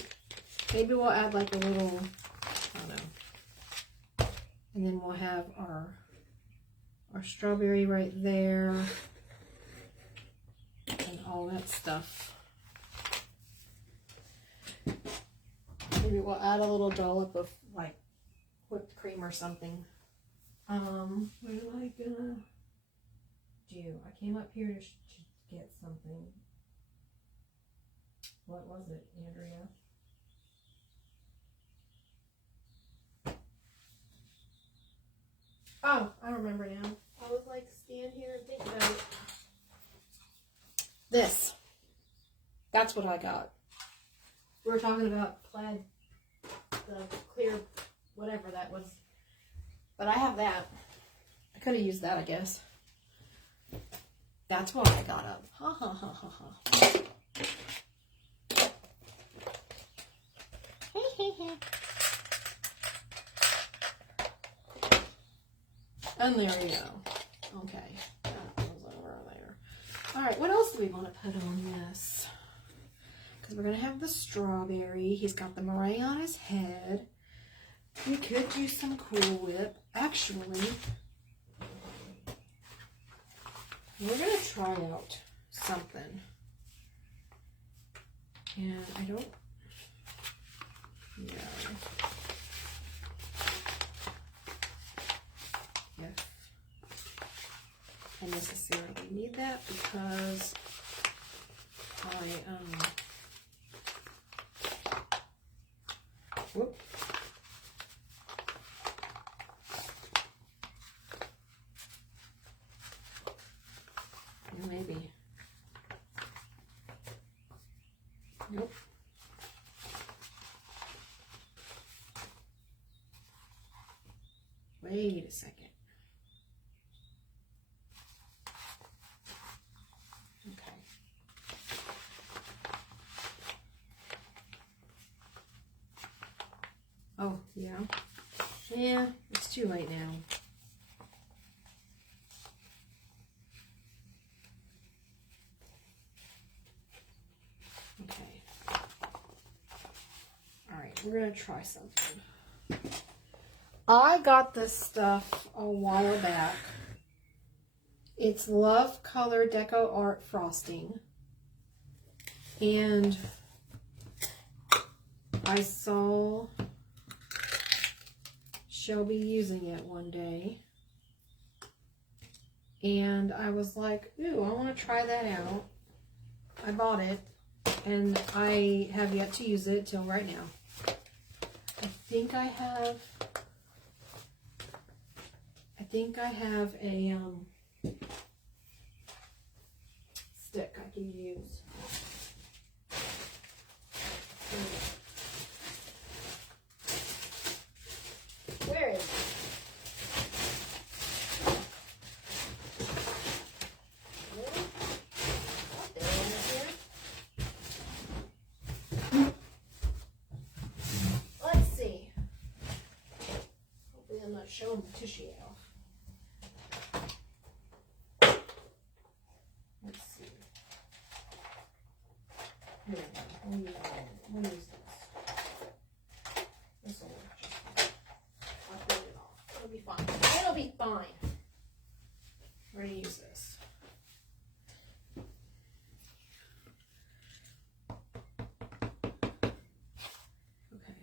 we'll add like a little, I don't know, and then we'll have our strawberry right there and all that stuff. Maybe we'll add a little dollop of like whipped cream or something. What am I gonna do? I came up here to get something. What was it, Andrea? Oh, I remember now. I was like, stand here and think about it. This. That's what I got. We were talking about plaid, the clear, whatever that was. But I have that. I could have used that, I guess. That's what I got up. Ha ha ha ha ha. And there you go. Okay, that goes over there. All right, what else do we want to put on this? Because we're going to have the strawberry. He's got the meringue on his head. We could do some Cool Whip. Actually, We're going to try out something. And I don't know if I necessarily need that because whoop. Maybe. Nope. Wait a second. Okay. Oh, yeah. Yeah, it's too late now. Okay. Alright, we're going to try something. I got this stuff a while back. It's Love Color Deco Art Frosting. And I saw Shelby using it one day. And I was like, ooh, I want to try that out. I bought it. And I have yet to use it till right now. I think I have a stick I can use. Where is it? Let's see. Hopefully I'm not showing the tissue off. Let's see. Here, we'll use this. This will work just fine. I'll clean it off. It'll be fine. It'll be fine. We're going to use this. Okay.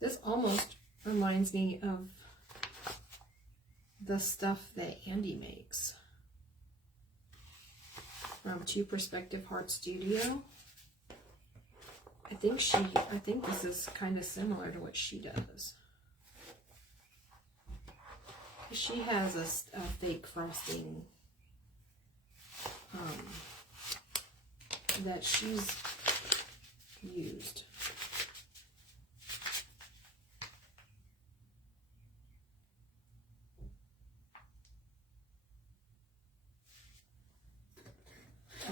This almost reminds me of the stuff that Andy makes from Two Perspective Heart Studio. I think this is kind of similar to what she does. She has a fake frosting that she's used.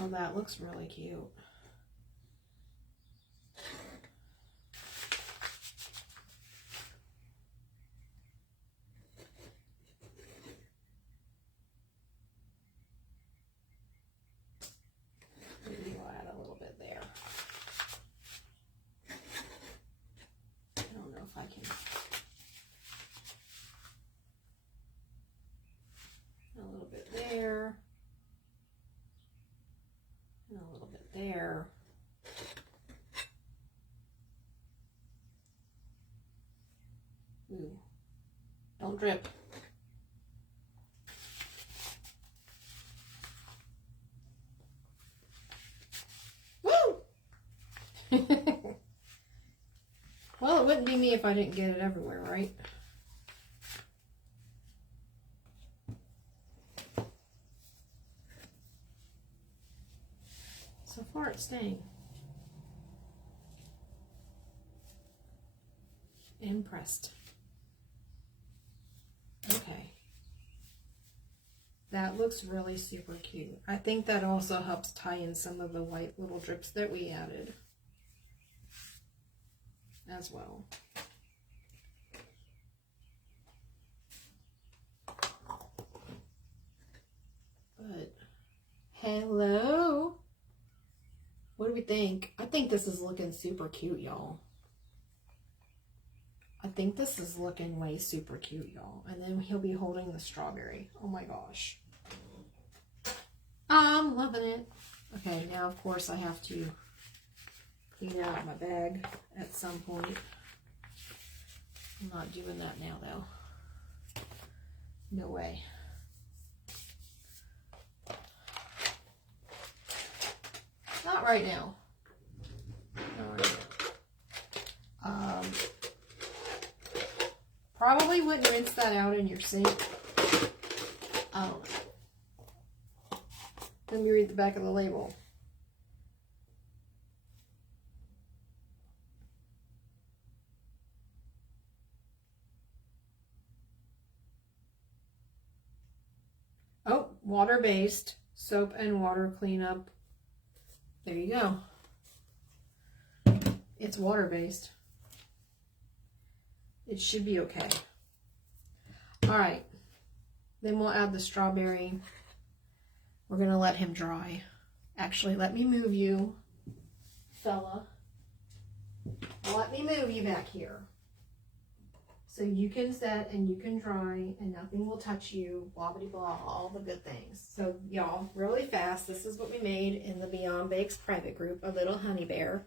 Oh, that looks really cute. Maybe we'll add a little bit there. I don't know if I can. A little bit there. And a little bit there. Ooh. Don't drip. Woo! Well, it wouldn't be me if I didn't get it everywhere, right? So far it's staying. Impressed. Okay. That looks really super cute. I think that also helps tie in some of the white little drips that we added as well. But, hello. What do we think? I think this is looking super cute, y'all. I think this is looking way super cute, y'all. And then he'll be holding the strawberry. Oh my gosh. I'm loving it. Okay, now of course I have to clean out my bag at some point. I'm not doing that now though. No way. Not right now. Not right now. Probably wouldn't rinse that out in your sink. I don't know. Let me read the back of the label. Oh, water-based soap and water cleanup. There you go. It's water-based. It should be okay. All right. Then we'll add the strawberry. We're going to let him dry. Actually, let me move you, fella. Let me move you back here. So you can set and you can dry and nothing will touch you, blah, blah, blah, all the good things. So y'all, really fast, this is what we made in the Beyond Bakes private group, a little honey bear.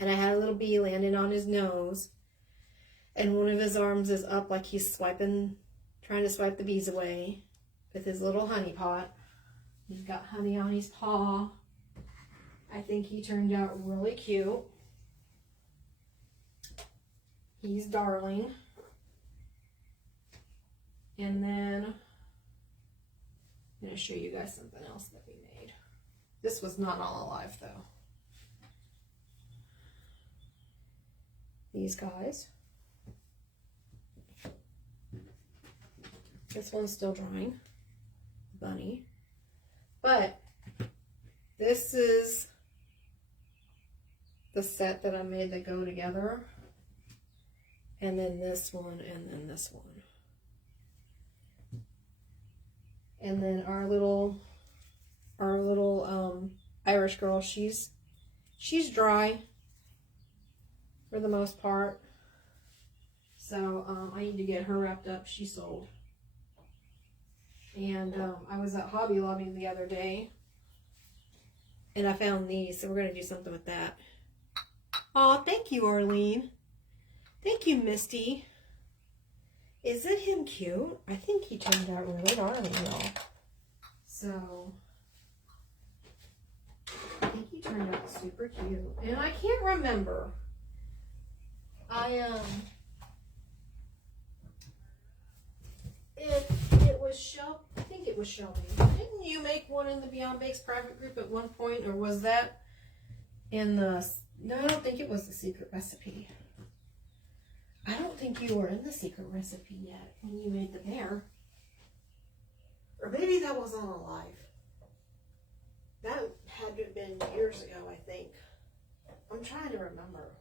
And I had a little bee landing on his nose. And one of his arms is up like he's swiping, trying to swipe the bees away with his little honey pot. He's got honey on his paw. I think he turned out really cute. He's darling. And then I'm going to show you guys something else that we made. This was not all alive though. These guys. This one's still drying. Bunny. But this is the set that I made that go together. And then this one and then this one. And then our little Irish girl, she's dry for the most part. So I need to get her wrapped up. She's sold. And I was at Hobby Lobby the other day and I found these, so we're going to do something with that. Aw, thank you, Arlene. Thank you, Misty. Isn't him cute? I think he turned out really darling, y'all. So, I think he turned out super cute. And I can't remember. If it was Shelby, I think it was Shelby. Didn't you make one in the Beyond Bakes private group at one point? Or was that in the... No, I don't think it was the secret recipe. I don't think you were in the secret recipe yet when you made the bear. Or maybe that wasn't alive. That had been years ago, I think. I'm trying to remember.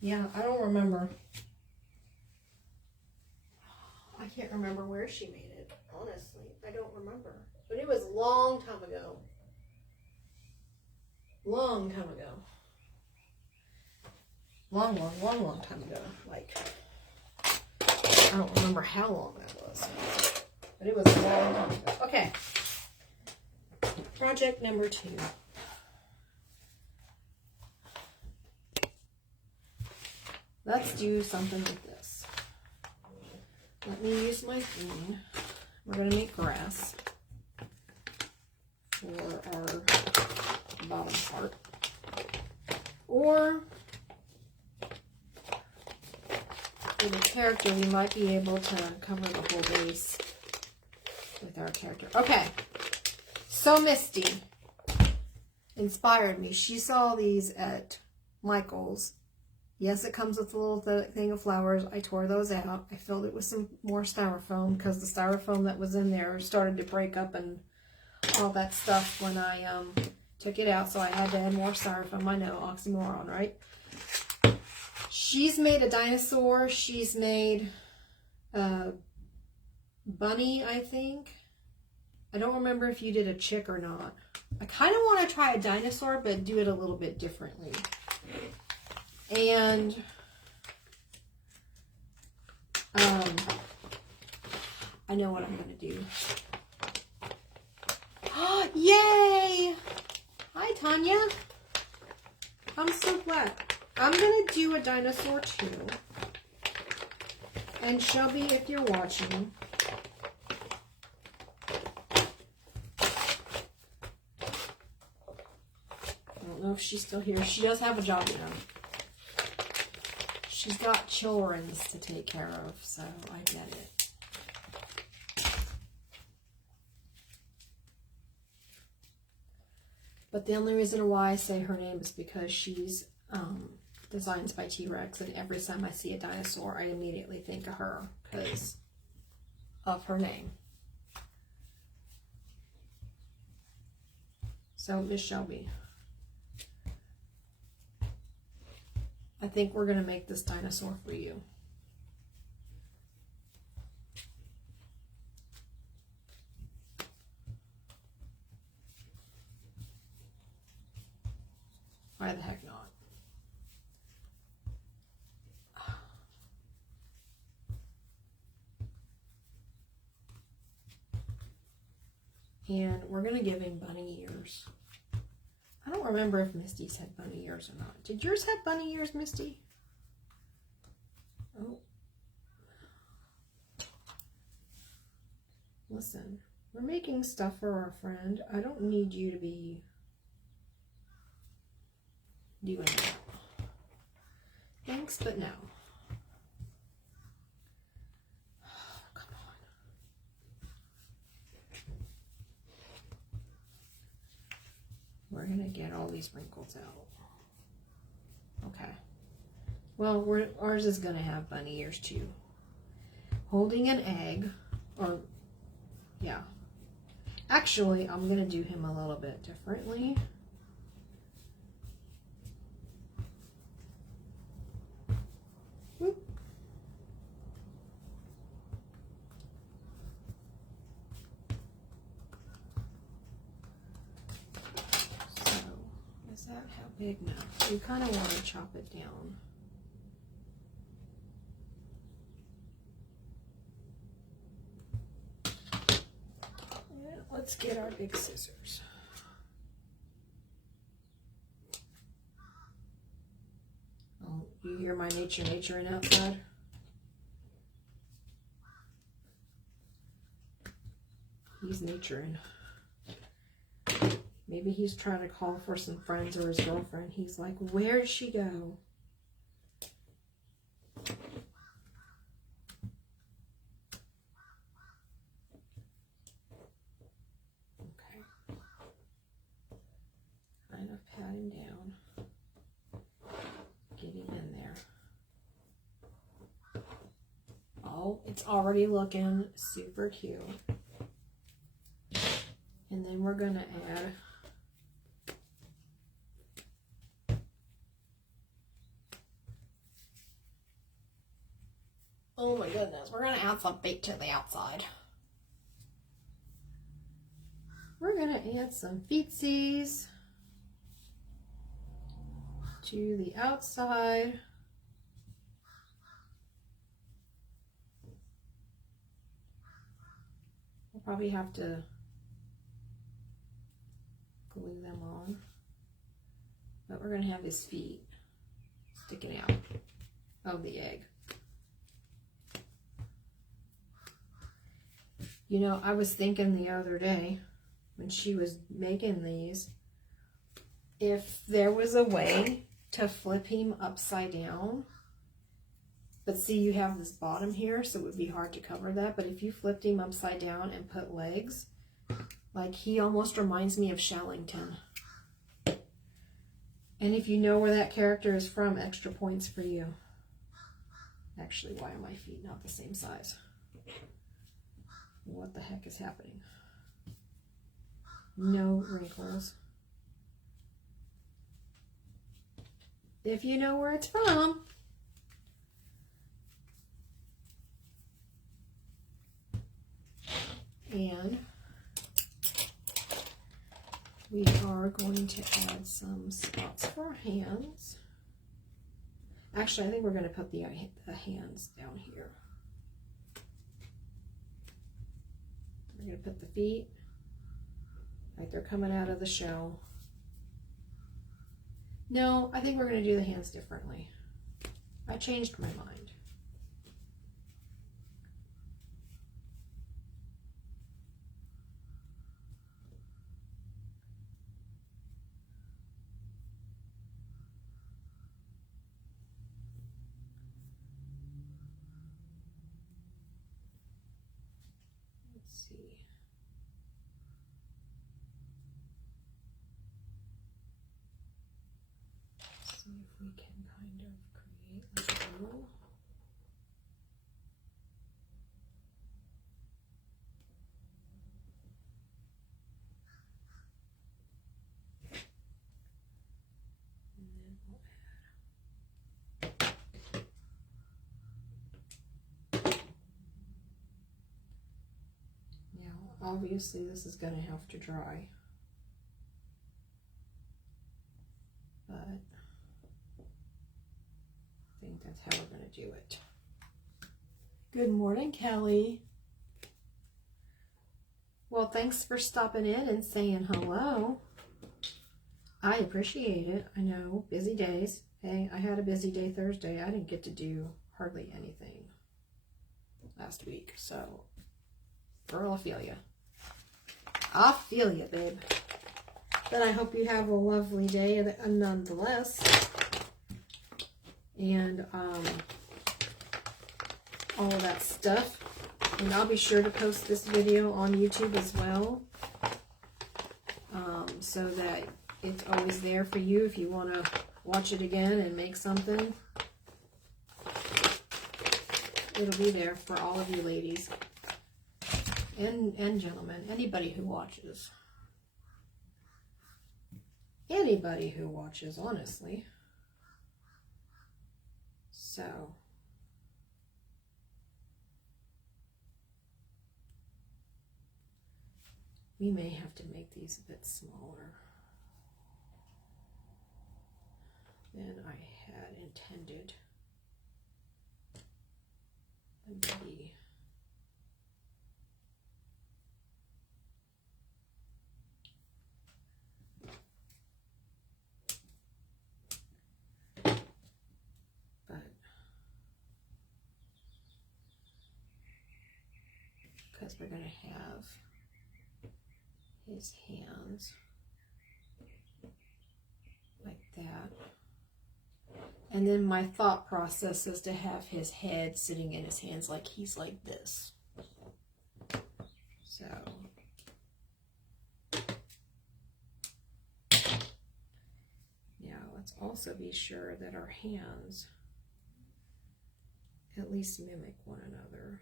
Yeah, I don't remember. I can't remember where she made it, honestly. I don't remember. But it was a long time ago. Long time ago. Long time ago. Like, I don't remember how long that was. But it was a long time ago. Okay. Project number 2. Let's do something like this. Let me use my green. We're going to make grass for our bottom part. Or for the character, we might be able to cover the whole base with our character. Okay, so Misty inspired me. She saw these at Michael's. Yes, it comes with a little thing of flowers. I tore those out. I filled it with some more styrofoam because the styrofoam that was in there started to break up and all that stuff when I took it out. So I had to add more styrofoam. I know, oxymoron, right? She's made a dinosaur. She's made a bunny, I think. I don't remember if you did a chick or not. I kind of want to try a dinosaur, but do it a little bit differently. And I know what I'm going to do. Yay! Hi, Tanya. I'm so glad. I'm going to do a dinosaur too. And Shelby, if you're watching, I don't know if she's still here. She does have a job now. She's got children to take care of, so I get it. But the only reason why I say her name is because she's Designs by T-Rex, and every time I see a dinosaur, I immediately think of her because of her name. So, Miss Shelby, I think we're going to make this dinosaur for you. Why the heck not? And we're going to give him bunny ears. I don't remember if Misty's had bunny ears or not. Did yours have bunny ears, Misty? Oh. Listen, we're making stuff for our friend. I don't need you to be doing that. Thanks, but no. Come on. We're going to get all these wrinkles out. Okay. Well, ours is going to have bunny ears too. Holding an egg, or, yeah. Actually, I'm going to do him a little bit differently. Whoop. So, is that how big now? You kind of want to chop it down. Let's get our big scissors. Oh, you hear my naturing outside? He's naturing. Maybe he's trying to call for some friends or his girlfriend. He's like, where'd she go? Pat him down. Get him in there. Oh, it's already looking super cute. And then we're going to add oh my goodness, we're going to add some feet to the outside. We're going to add some feetsies to the outside. We'll probably have to glue them on, but we're going to have his feet sticking out of the egg. You know, I was thinking the other day when she was making these, if there was a way to flip him upside down, but see, you have this bottom here, so it would be hard to cover that, but if you flipped him upside down and put legs, like, he almost reminds me of Shallington. And if you know where that character is from, extra points for you. Actually, why are my feet not the same size? What the heck is happening? No wrinkles. If you know where it's from. And are going to add some spots for our hands. Actually, I think we're going to put the hands down here. We're going to put the feet like they're coming out of the shell. No, I think we're going to do the hands differently. I changed my mind. Let's see. See if we can kind of create like a little. And then we'll add. Now, obviously, this is going to have to dry. But I think that's how we're going to do it. Good morning, Kelly. Well, thanks for stopping in and saying hello. I appreciate it. I know, busy days. Hey, I had a busy day Thursday. I didn't get to do hardly anything last week. So, girl, I feel ya. I feel ya, babe. But I hope you have a lovely day nonetheless. And all of that stuff. And I'll be sure to post this video on YouTube as well. So that it's always there for you if you want to watch it again and make something. It'll be there for all of you ladies. And gentlemen. Anybody who watches. Anybody who watches, honestly. So, we may have to make these a bit smaller than I had intended them to be. Because we're going to have his hands like that. And then my thought process is to have his head sitting in his hands like he's like this. So, now let's also be sure that our hands at least mimic one another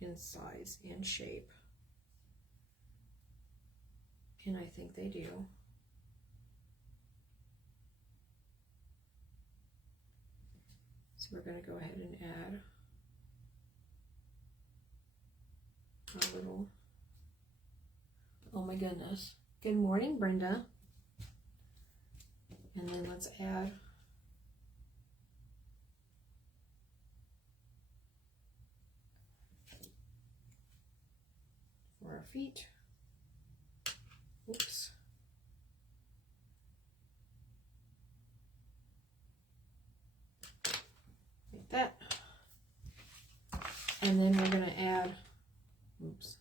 in size and shape. And I think they do. So we're going to go ahead and add a little, oh my goodness. Good morning, Brenda. And then let's add for our feet. Oops. Like that. And then we're going to add, oops.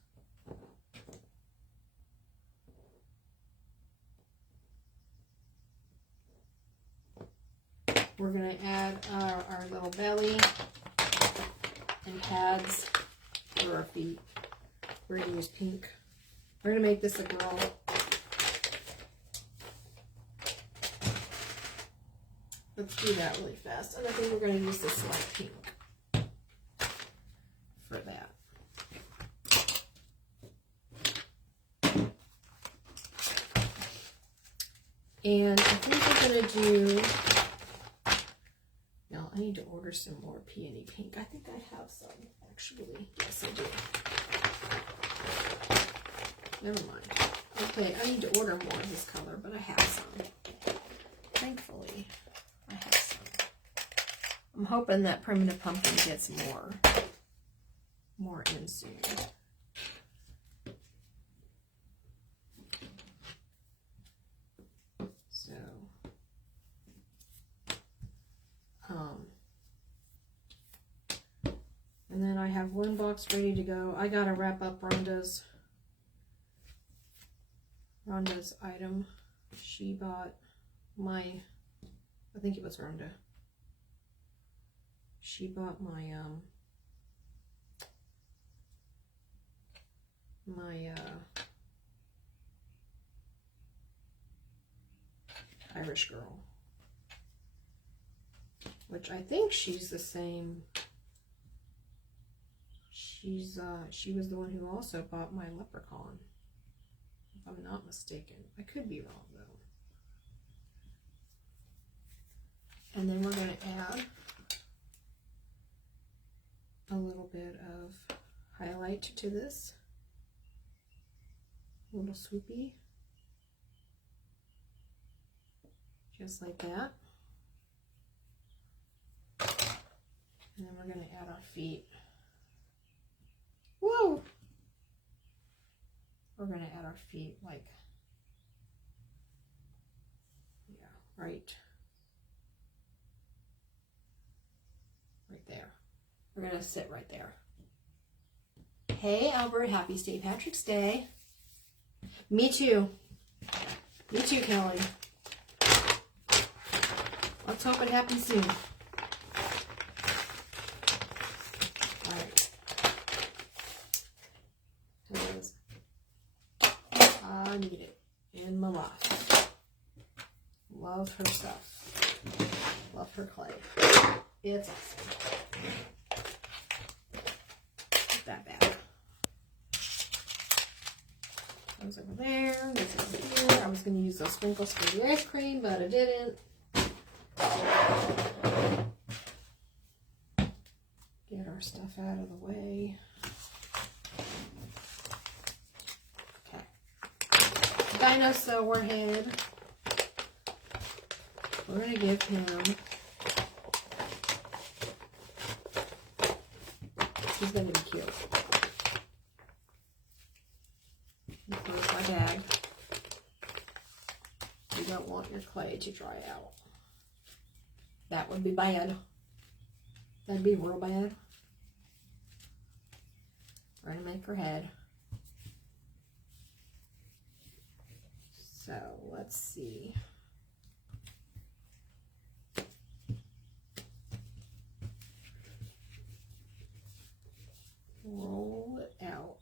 We're going to add our little belly and pads for our feet. We're going to use pink. We're going to make this a girl. Let's do that really fast. And I think we're going to use this light pink for that. And I think we're going to do, no, I need to order some more peony pink. I think I have some, actually. Yes, I do. Never mind. Okay, I need to order more of this color, but I have some. Thankfully, I have some. I'm hoping that Primitive Pumpkin gets more in soon. So, and then I have one box ready to go. I gotta wrap up Rhonda's item. She bought I think it was Rhonda. She bought my Irish Girl, which I think she's the same. She was the one who also bought my Leprechaun, if I'm not mistaken. I could be wrong though. And then we're going to add a little bit of highlight to this. A little swoopy. Just like that. And then we're going to add our feet. Whoa! We're going to add our feet like, yeah, right there. We're going to sit right there. Hey, Albert, happy St. Patrick's Day. Me too. Me too, Kelly. Let's hope it happens soon. Alright. I need it in my life. Love her stuff. Love her clay. It's awesome. Put that back. Goes over there, goes over here. I was going to use those sprinkles for the ice cream, but I didn't. Get our stuff out of the way. Okay. Dinosaur Warhead. We're going to give him, he's going to be cute. Here's my bag. You don't want your clay to dry out. That would be bad. That'd be real bad. We're going to make her head. So, let's see. Roll it out.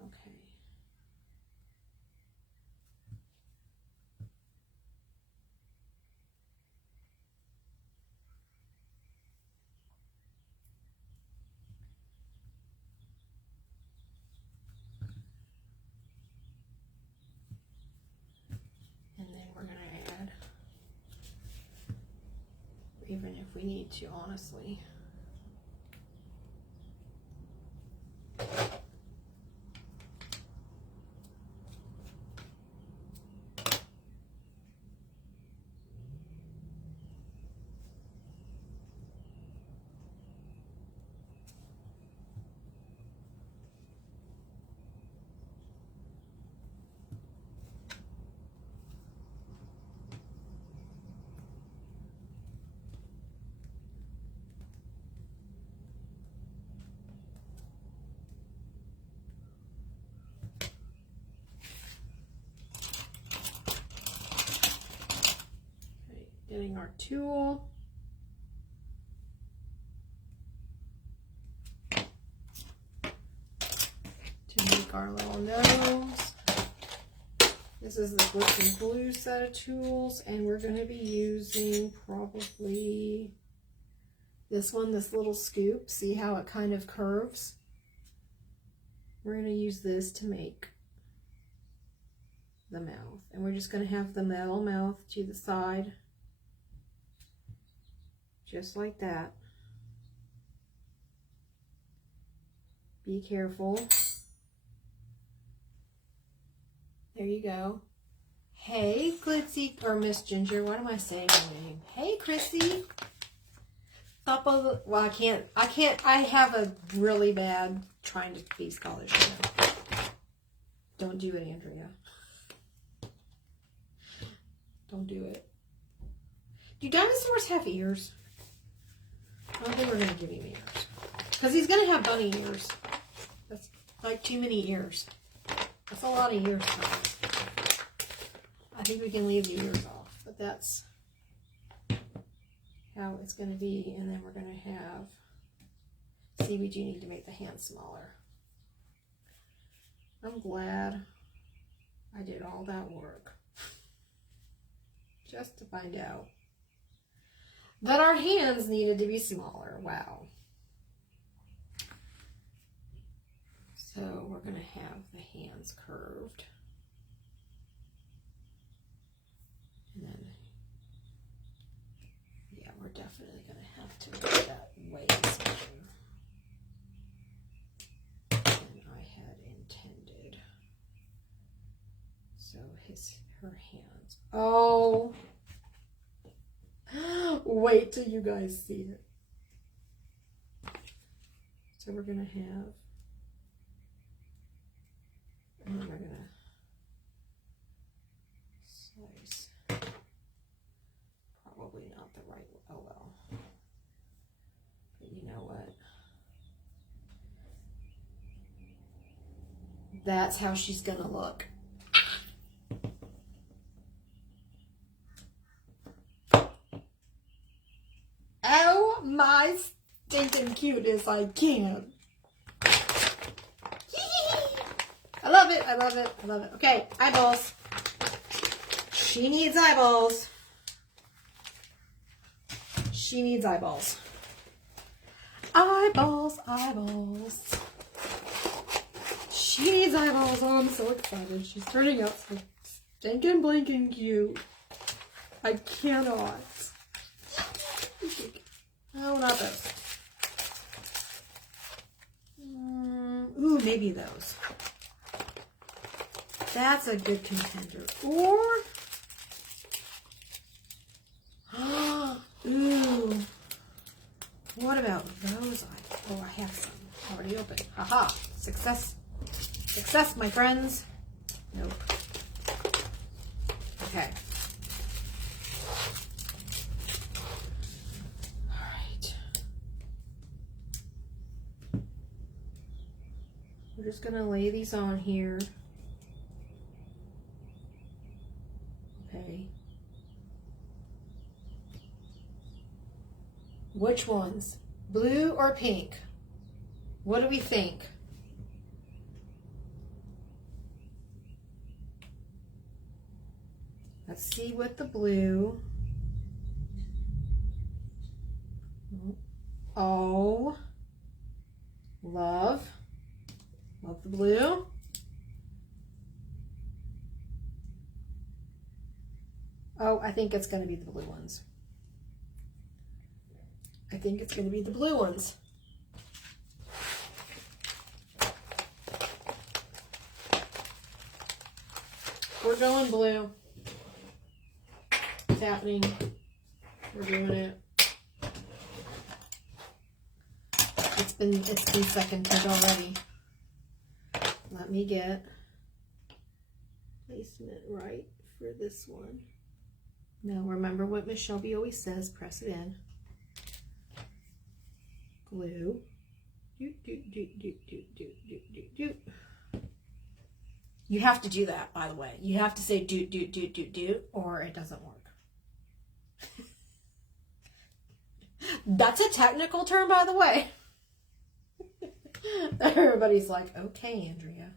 Okay. And then we're going to add, even if we need to, honestly. Getting our tool. To make our little nose. This is the Glitz and Glue set of tools, and we're going to be using probably This one, this little scoop, see how it kind of curves? We're going to use this to make the mouth. And we're just going to have the metal mouth to the side. Just like that. Be careful. There you go. Hey, Glitzy, or Miss Ginger, what am I saying your name? Hey, Chrissy. Top of the, well, I have a really bad trying to be Scottish. Don't do it, Andrea. Don't do it. Do dinosaurs have ears? I don't think we're going to give him ears. Because he's going to have bunny ears. That's like too many ears. That's a lot of ears, guys. I think we can leave the ears off. But that's how it's going to be. And then we're going to have... See, we do need to make the hand smaller. I'm glad I did all that work. Just to find out that our hands needed to be smaller. Wow. So we're going to have the hands curved. And then, yeah, we're definitely going to have to make that way smaller than I had intended. So her hands. Oh, wait till you guys see it. So we're going to have, and then we're going to slice. Probably not the right, oh well. But you know what? That's how she's going to look. Oh my stinking cute as I can. I love it, I love it, I love it. Okay, eyeballs. She needs eyeballs. She needs eyeballs. Eyeballs, eyeballs. She needs eyeballs. Oh, I'm so excited. She's turning out so stinking blinking cute. I cannot. No, not those. Ooh, maybe those. That's a good contender. Or, ooh, what about those? Oh, I have some already open. Haha, success. Success, my friends. Nope. Okay. We're just going to lay these on here. Okay. Which ones? Blue or pink? What do we think? Let's see what the blue. Oh. Love. Love the blue. Oh, I think it's going to be the blue ones. I think it's going to be the blue ones. We're going blue. It's happening. We're doing it. It's been seconded already. Let me get placement right for this one. Now remember what Miss Shelby always says, press it in. Glue. Doot, doot, doot, doot, doot, doot, doot, doot, doot. You have to do that, by the way. You have to say doot, doot, doot, doot, doot, or it doesn't work. That's a technical term, by the way. Everybody's like, okay, Andrea.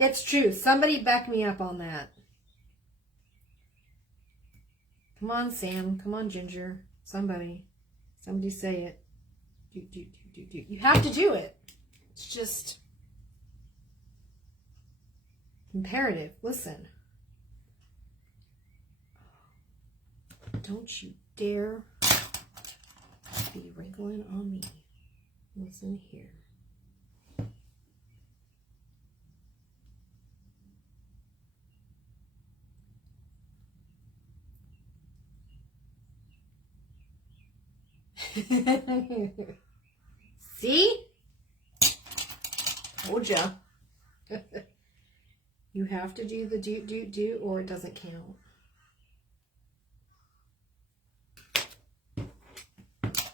It's true. Somebody back me up on that. Come on, Sam. Come on, Ginger. Somebody say it. Do. You have to do it. It's just imperative. Listen. Don't you dare be wrinkling on me. Listen here. See? Told ya. You have to do the do, or it doesn't count.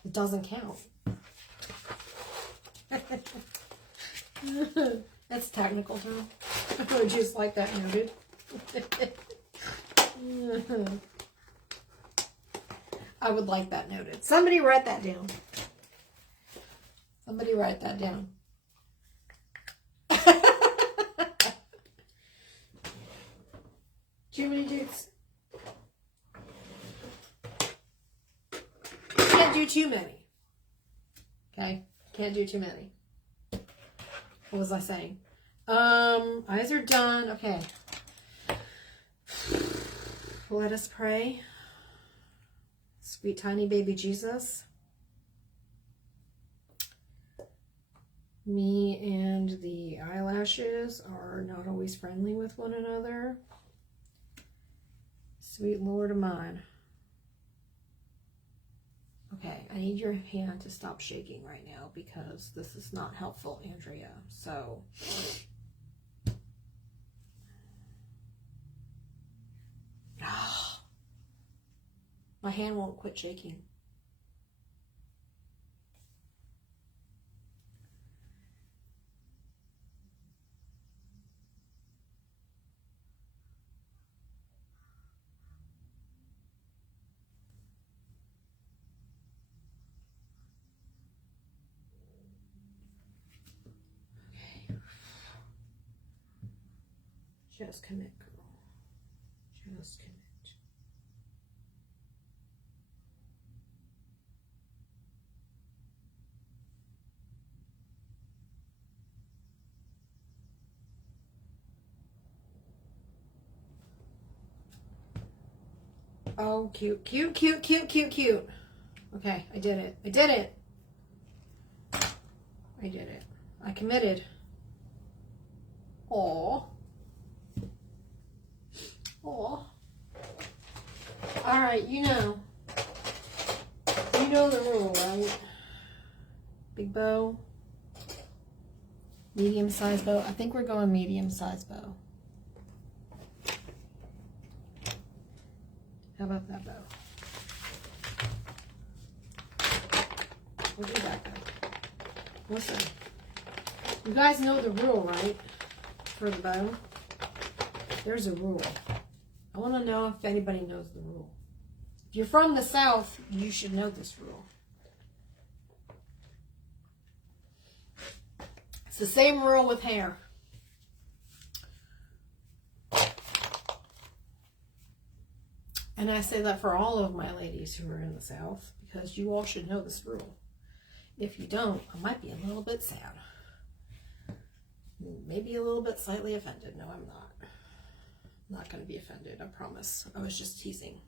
It doesn't count. That's a technical term. Just like that noted. I would like that noted. Somebody write that down. Somebody write that down. Too many dudes. Can't do too many. Okay? Can't do too many. What was I saying? Eyes are done. Okay. Let us pray. Sweet tiny baby Jesus. Me and the eyelashes are not always friendly with one another. Sweet Lord of mine. Okay, I need your hand to stop shaking right now because this is not helpful, Andrea. So, my hand won't quit shaking. Just commit, girl. Just commit. Oh, cute, cute, cute, cute, cute, cute. Okay, I did it. I did it. I did it. I committed. Aw. Aw. Alright, you know the rule, right? Big bow. Medium-sized bow. I think we're going medium-sized bow. How about that bow? We'll do that bow. Listen. You guys know the rule, right? For the bow. There's a rule. I want to know if anybody knows the rule. If you're from the South, you should know this rule. It's the same rule with hair. And I say that for all of my ladies who are in the South, because you all should know this rule. If you don't, I might be a little bit sad. Maybe a little bit slightly offended. No, I'm not. I'm not going to be offended, I promise. I was just teasing.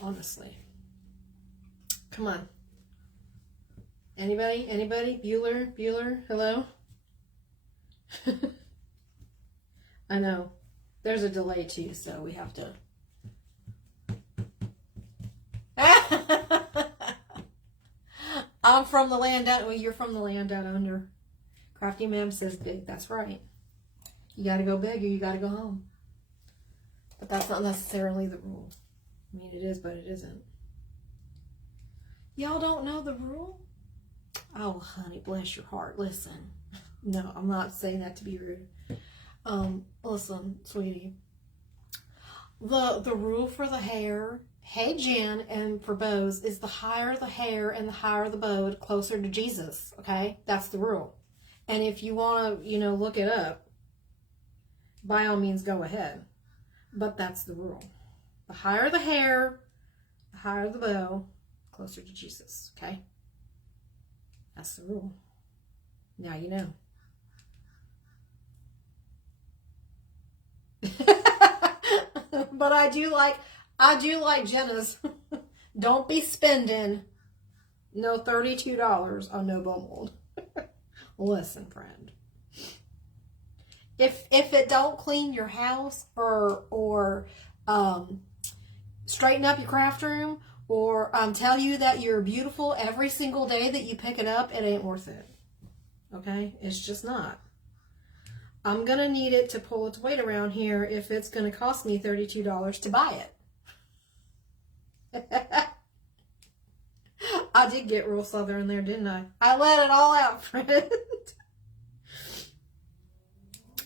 Honestly. Come on. Anybody? Anybody? Bueller? Bueller? Hello? I know. There's a delay too, so we have to... I'm from the land down... Well, you're from the land down under. Crafty Ma'am says big. That's right. You gotta go big or you gotta go home. But that's not necessarily the rule. I mean, it is, but it isn't. Y'all don't know the rule? Oh, honey, bless your heart. Listen. No, I'm not saying that to be rude. Listen, sweetie. The rule for the hair, hey Jen, and for bows is the higher the hair and the higher the bow, the closer to Jesus. Okay? That's the rule. And if you want to, look it up, by all means go ahead. But that's the rule. The higher the hair, the higher the bow, closer to Jesus, okay? That's the rule. Now you know. But I do like Jenna's. Don't be spending no $32 on no bum mold. Listen, friend. If it don't clean your house or straighten up your craft room or tell you that you're beautiful every single day that you pick it up, it ain't worth it. Okay? It's just not. I'm going to need it to pull its weight around here if it's going to cost me $32 to buy it. I did get real southern there, didn't I? I let it all out, friend.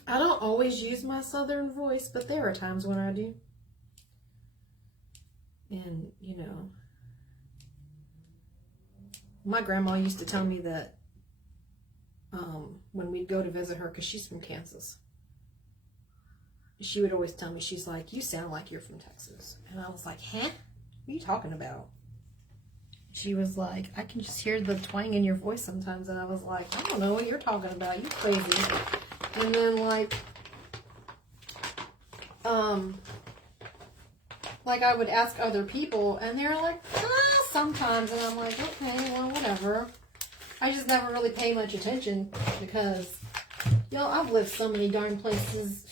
I don't always use my southern voice, but there are times when I do. And, you know, my grandma used to tell me that when we'd go to visit her, because she's from Kansas, she would always tell me, she's like, you sound like you're from Texas. And I was like, huh? What are you talking about? She was like, I can just hear the twang in your voice sometimes. And I was like, I don't know what you're talking about. You crazy. And then like I would ask other people and they're like, sometimes. And I'm like, okay, well, whatever. I just never really pay much attention because, you know, I've lived so many darn places.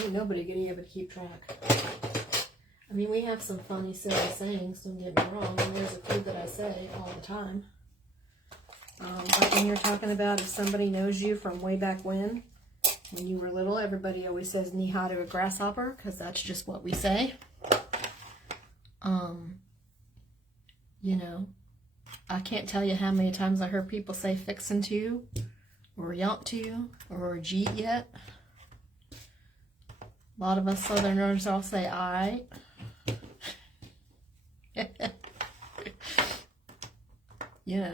Ain't nobody gonna be able to keep track. I mean, we have some funny, silly sayings, don't get me wrong. And there's a few that I say all the time. Like when you're talking about if somebody knows you from way back when you were little, everybody always says knee high to a grasshopper, because that's just what we say. You know, I can't tell you how many times I heard people say fixin' to, or yont to, or jeet yet. A lot of us Southerners all say I. You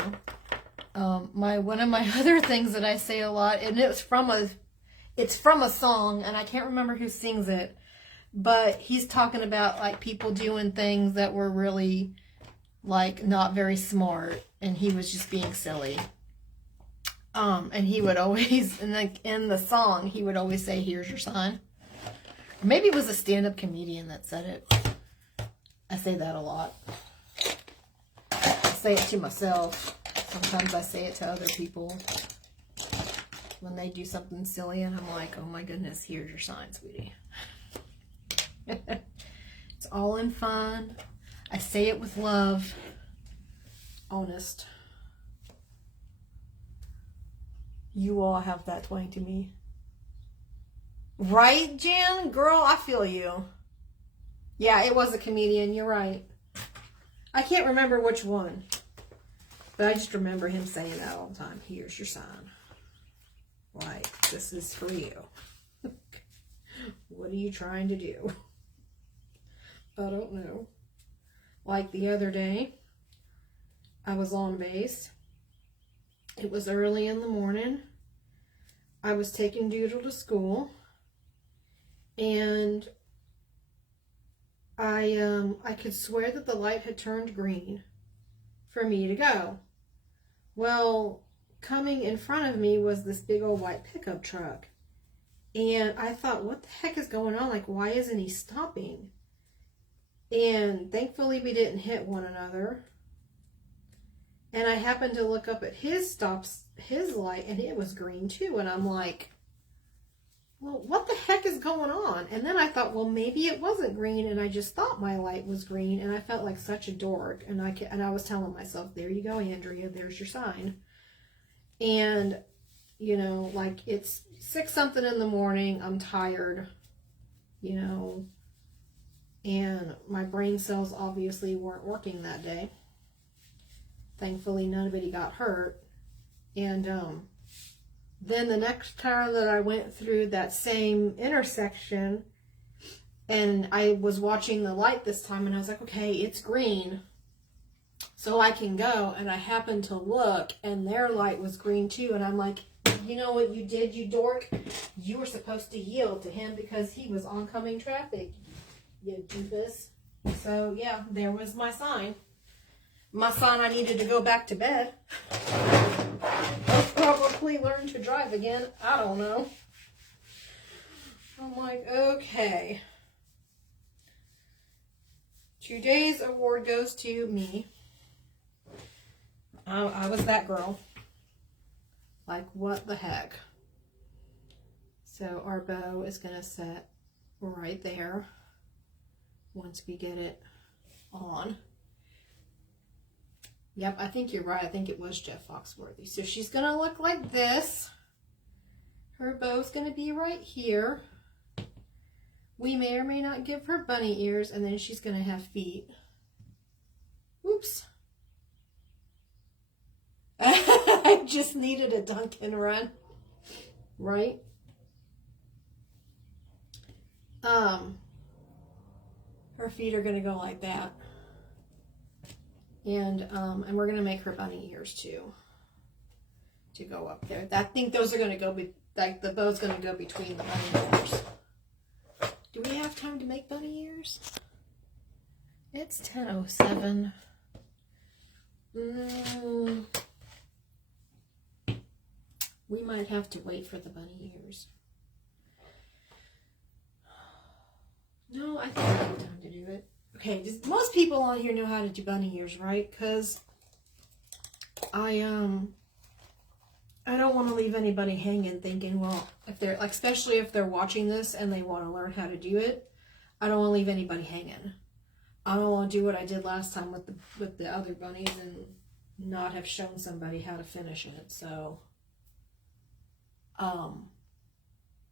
know, one of my other things that I say a lot, and it's from a song, and I can't remember who sings it, but he's talking about like people doing things that were really like not very smart, and he was just being silly. And he would always, in the song, he would always say, "Here's your sign." Or maybe it was a stand-up comedian that said it. I say that a lot. I say it to myself. Sometimes I say it to other people when they do something silly, and I'm like, oh my goodness, here's your sign, sweetie. It's all in fun. I say it with love. Honest. You all have that twang to me. Right, Jen? Girl, I feel you. Yeah, it was a comedian. You're right. I can't remember which one. But I just remember him saying that all the time. Here's your sign. Like, this is for you. What are you trying to do? I don't know. Like the other day, I was on base. It was early in the morning. I was taking Doodle to school. And I could swear that the light had turned green for me to go. Well, coming in front of me was this big old white pickup truck. And I thought, what the heck is going on? Like, why isn't he stopping? And thankfully we didn't hit one another. And I happened to look up at his light, and it was green too. And I'm like, well, what the heck is going on? And then I thought, well, maybe it wasn't green, and I just thought my light was green, and I felt like such a dork. And I was telling myself, there you go, Andrea, there's your sign. And, you know, like, it's 6-something in the morning, I'm tired, you know, and my brain cells obviously weren't working that day. Thankfully, nobody got hurt. And then the next time that I went through that same intersection, and I was watching the light this time, and I was like, okay, it's green, so I can go. And I happened to look, and their light was green too. And I'm like, You know what you did, you dork? You were supposed to yield to him because he was oncoming traffic, you doofus. So, yeah, there was my sign. My sign I needed to go back to bed. I'll probably learn to drive again. I don't know. I'm like, okay. Today's award goes to me. I was that girl. Like, what the heck? So our bow is going to set right there once we get it on. Yep, I think you're right. I think it was Jeff Foxworthy. So she's going to look like this. Her bow's going to be right here. We may or may not give her bunny ears, and then she's going to have feet. Oops. I just needed a dunk and run. Right? Her feet are going to go like that. And we're going to make her bunny ears too. To go up there. I think those are going to go, like the bow's going to go between the bunny ears. Do we have time to make bunny ears? It's 10:07. We might have to wait for the bunny ears. No, I think I have time to do it. Okay, most people on here know how to do bunny ears, right? Because I don't want to leave anybody hanging thinking, well, if they're like, especially if they're watching this and they want to learn how to do it, I don't want to leave anybody hanging. I don't want to do what I did last time with the other bunnies and not have shown somebody how to finish it. So,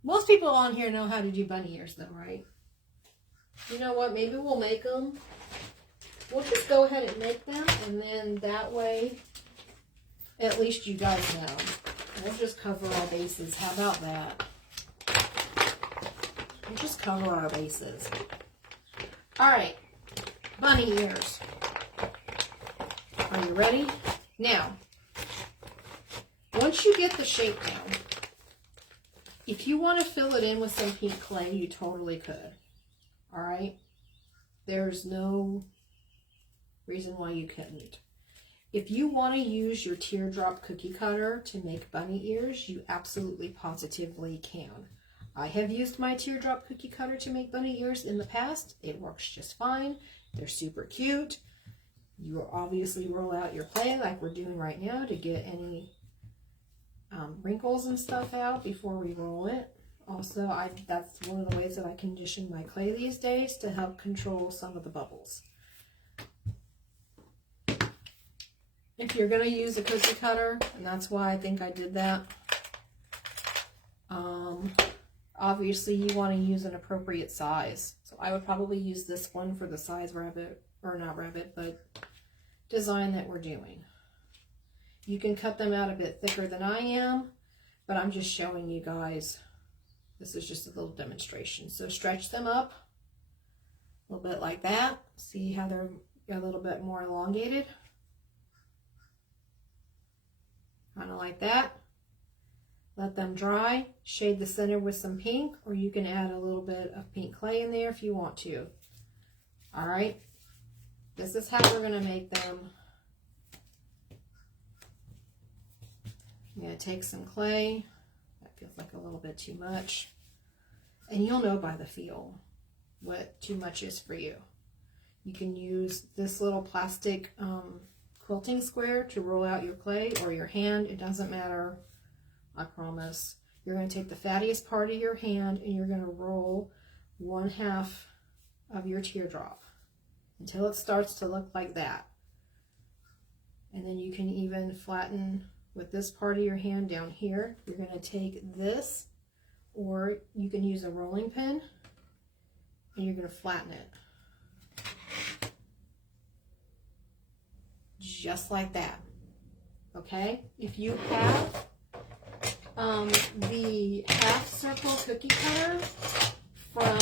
most people on here know how to do bunny ears though, right? You know what? Maybe we'll make them. We'll just go ahead and make them, and then that way, at least you guys know. We'll just cover our bases. How about that? We'll just cover our bases. All right. Bunny ears. Are you ready? Now, once you get the shape down, if you want to fill it in with some pink clay, you totally could. All right? There's no reason why you couldn't. If you want to use your teardrop cookie cutter to make bunny ears, you absolutely positively can. I have used my teardrop cookie cutter to make bunny ears in the past. It works just fine. They're super cute. You will obviously roll out your clay like we're doing right now to get any wrinkles and stuff out before we roll it. Also, that's one of the ways that I condition my clay these days to help control some of the bubbles. If you're going to use a cookie cutter, and that's why I think I did that, obviously you want to use an appropriate size. So I would probably use this one for the size rabbit, or not rabbit, but design that we're doing. You can cut them out a bit thicker than I am, but I'm just showing you guys. This is just a little demonstration. So stretch them up a little bit like that. See how they're a little bit more elongated? Kind of like that. Let them dry. Shade the center with some pink, or you can add a little bit of pink clay in there if you want to. All right. This is how we're going to make them. I'm going to take some clay. That feels like a little bit too much. And you'll know by the feel what too much is for you. You can use this little plastic quilting square to roll out your clay, or your hand. It doesn't matter. I promise. You're going to take the fattiest part of your hand and you're going to roll 1/2 of your teardrop until it starts to look like that. And then you can even flatten with this part of your hand down here. You're going to take this, or you can use a rolling pin, and you're going to flatten it. Just like that. Okay? If you have the half circle cookie cutter from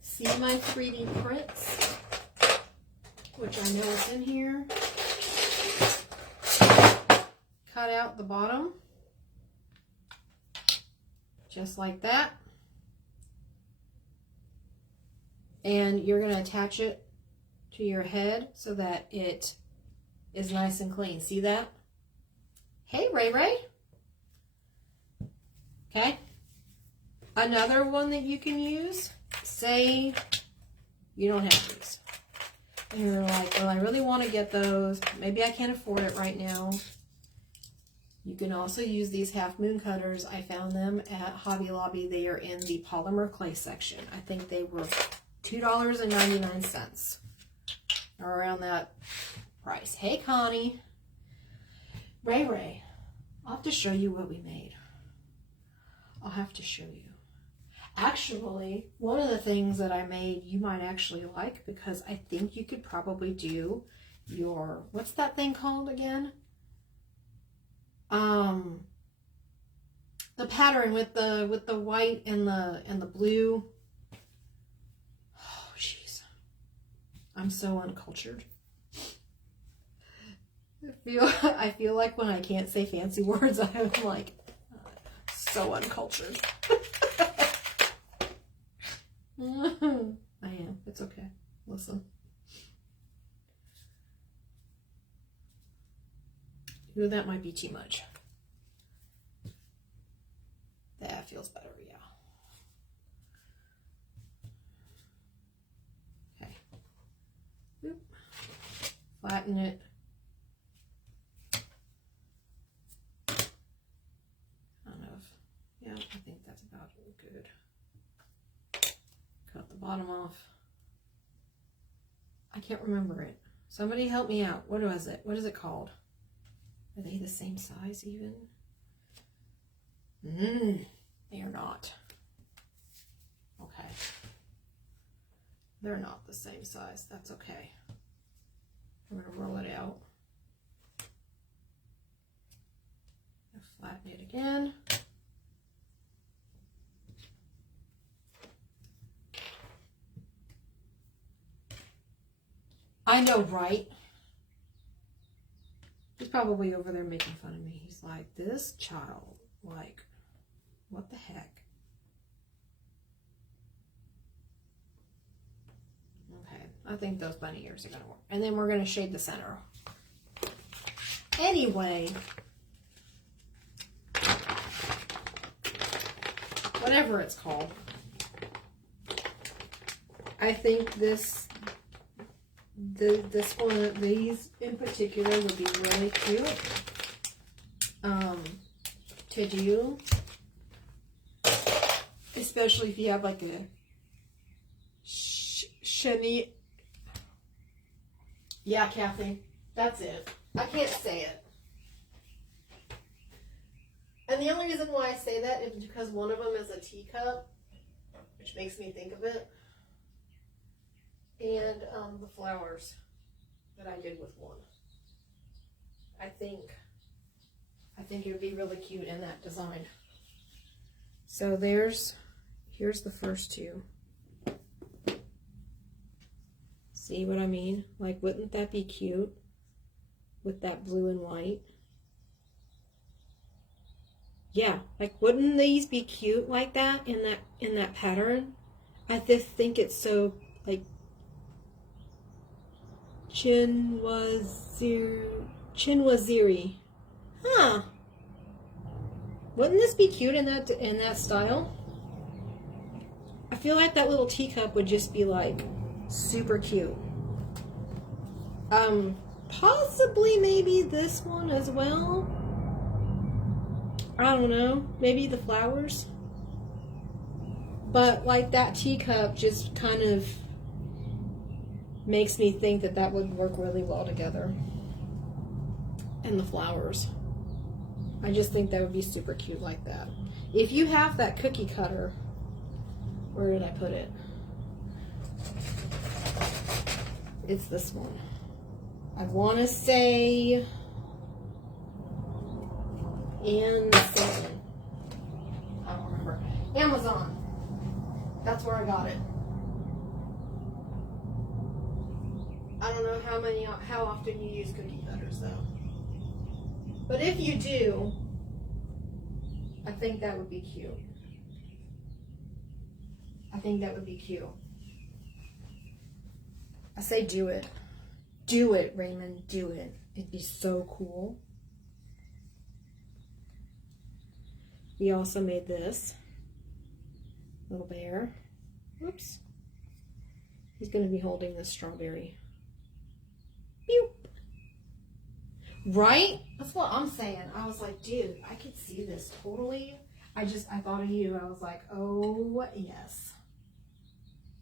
See My 3D Prints, which I know is in here, cut cut out the bottom. Just like that. And you're going to attach it to your head so that it is nice and clean. See that? Hey, Ray Ray. Okay. Another one that you can use, say you don't have these. And you're like, well, I really want to get those. Maybe I can't afford it right now. You can also use these half moon cutters. I found them at Hobby Lobby. They are in the polymer clay section. I think they were $2.99 or around that price. Hey, Connie. Ray Ray, I'll have to show you what we made. I'll have to show you. Actually, one of the things that I made you might actually like, because I think you could probably do your, what's that thing called again? The pattern with the white and the blue. Oh, jeez. I'm so uncultured. I feel like when I can't say fancy words, I'm like so uncultured. I am. It's okay. Listen. Ooh, that might be too much. That feels better, yeah. Okay. Oop. Flatten it. Kind of. Yeah, I think that's about good. Cut the bottom off. I can't remember it. Somebody help me out. What was it? What is it called? Are they the same size even? They are not. Okay. They're not the same size. That's okay. I'm going to roll it out. Flatten it again. I know, right? He's probably over there making fun of me. He's like, this child, like, what the heck? Okay, I think those bunny ears are going to work. And then we're going to shade the center. Anyway, whatever it's called, I think this one, these in particular, would be really cute to do, especially if you have like a shiny. Yeah, Kathy, that's it. I can't say it. And the only reason why I say that is because one of them is a teacup, which makes me think of it. And the flowers that I did with one. I think it would be really cute in that design. So here's the first two. See what I mean? Like, wouldn't that be cute with that blue and white? Yeah, like, wouldn't these be cute like that in that pattern? I just think it's so, like, Chinwaziri. Huh. Wouldn't this be cute in that style? I feel like that little teacup would just be like super cute. Possibly maybe this one as well. I don't know. Maybe the flowers. But like that teacup just kind of makes me think that would work really well together. And the flowers. I just think that would be super cute like that. If you have that cookie cutter, where did I put it? It's this one. I want to say in seven. I don't remember. Amazon. That's where I got it. I don't know how often you use cookie cutters though. But if you do, I think that would be cute. I think that would be cute. I say do it. Do it, Raymond. Do it. It'd be so cool. We also made this little bear. Oops. He's going to be holding this strawberry. Pew. Right? That's what I'm saying. I was like, dude, I could see this totally. I thought of you. I was like, oh, yes.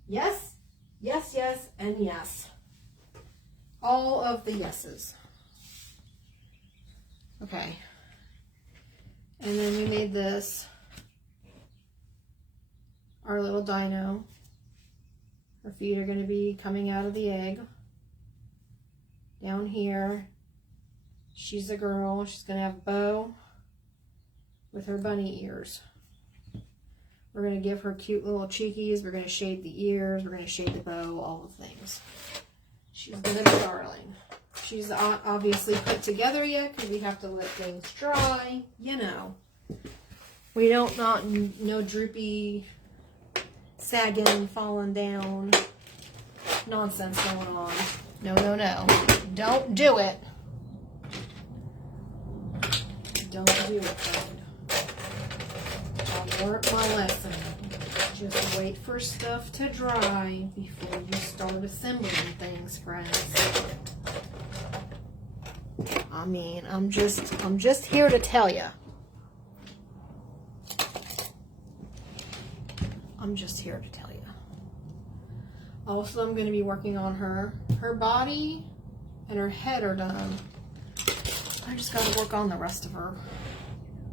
Yes, yes, yes, and yes. All of the yeses. Okay. And then we made this, our little dino. Her feet are going to be coming out of the egg. Down here, she's a girl. She's going to have a bow with her bunny ears. We're going to give her cute little cheekies. We're going to shade the ears. We're going to shade the bow, all the things. She's going to be darling. She's not obviously put together yet because we have to let things dry. You know. We don't want no droopy, sagging, falling down nonsense going on. No, no, no. Don't do it. Don't do it, friend. I've learned my lesson. Just wait for stuff to dry before you start assembling things, friends. I mean, I'm just here to tell you. I'm just here to tell you. Also, I'm going to be working on her. Her body and her head are done. I just got to work on the rest of her.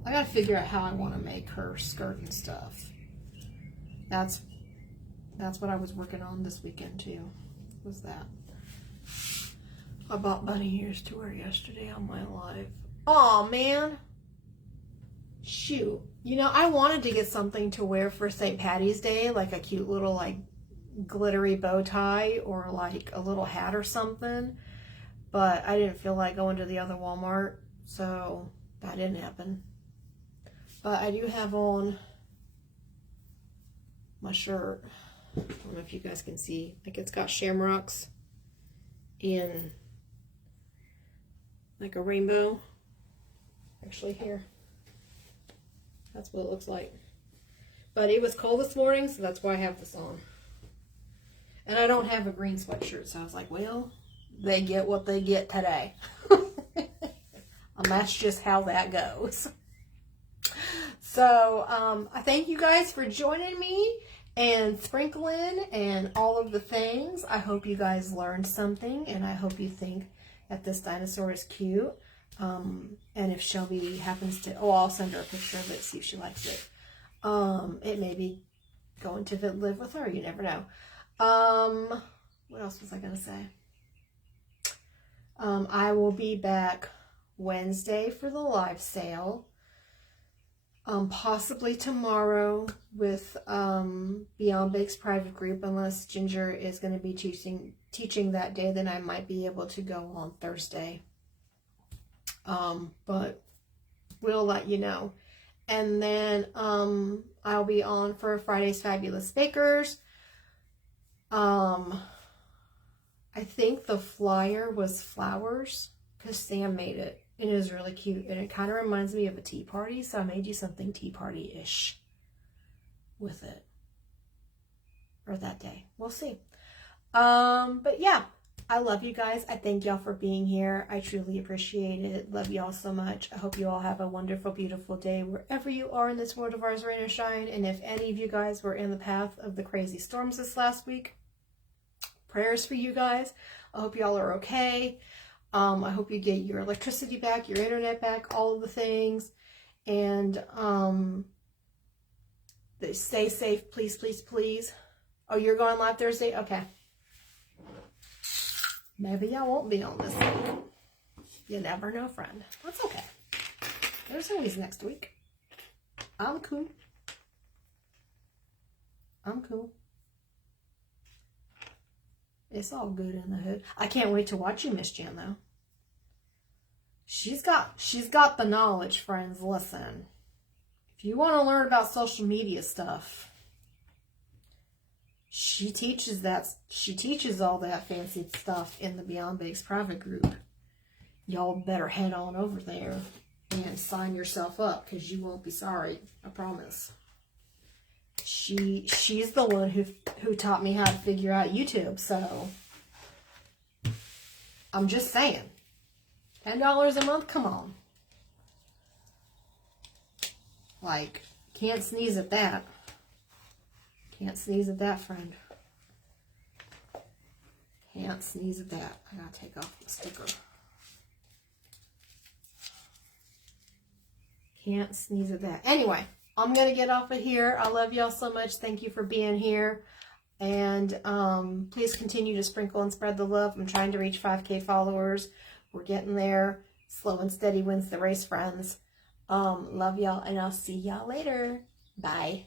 I got to figure out how I want to make her skirt and stuff. That's what I was working on this weekend too. Was that? I bought bunny ears to her yesterday on my live. Aw, man. Shoot. You know, I wanted to get something to wear for St. Patty's Day, like a cute little like glittery bow tie or like a little hat or something, but I didn't feel like going to the other Walmart, so that didn't happen. But I do have on my shirt. I don't know if you guys can see, like it's got shamrocks in like a rainbow. Actually here. That's what it looks like. But it was cold this morning, so that's why I have this on. And I don't have a green sweatshirt, so I was like, well, they get what they get today. And that's just how that goes. So, I thank you guys for joining me and sprinkling and all of the things. I hope you guys learned something, and I hope you think that this dinosaur is cute. And if Shelby happens to, I'll send her a picture of it, see if she likes it. It may be going to live with her, you never know. What else was I going to say? I will be back Wednesday for the live sale. Possibly tomorrow with Beyond Bake's private group, unless Ginger is going to be teaching that day, then I might be able to go on Thursday. But we'll let you know. And then I'll be on for Friday's Fabulous Bakers. I think the flyer was flowers because Sam made it. It is really cute, and it kind of reminds me of a tea party, so I made you something tea party-ish with it. Or that day. We'll see. But yeah, I love you guys. I thank y'all for being here. I truly appreciate it. Love y'all so much. I hope you all have a wonderful, beautiful day wherever you are in this world of ours, rain or shine. And if any of you guys were in the path of the crazy storms this last week, prayers for you guys. I hope y'all are okay. I hope you get your electricity back, your internet back, all of the things. And stay safe, please, please, please. Oh, you're going live Thursday? Okay. Maybe I won't be on this week. You never know, friend. That's okay. There's always next week. I'm cool. I'm cool. It's all good in the hood. I can't wait to watch you, Miss Jan, though. She's got the knowledge, friends. Listen. If you want to learn about social media stuff, she teaches all that fancy stuff in the Beyond Bakes private group. Y'all better head on over there and sign yourself up, because you won't be sorry. I promise. She's the one who taught me how to figure out YouTube. So I'm just saying, $10 a month. Come on, like, can't sneeze at that. Can't sneeze at that, friend. Can't sneeze at that. I gotta take off the sticker. Can't sneeze at that. Anyway, I'm going to get off of here. I love y'all so much. Thank you for being here. And please continue to sprinkle and spread the love. I'm trying to reach 5K followers. We're getting there. Slow and steady wins the race, friends. Love y'all, and I'll see y'all later. Bye.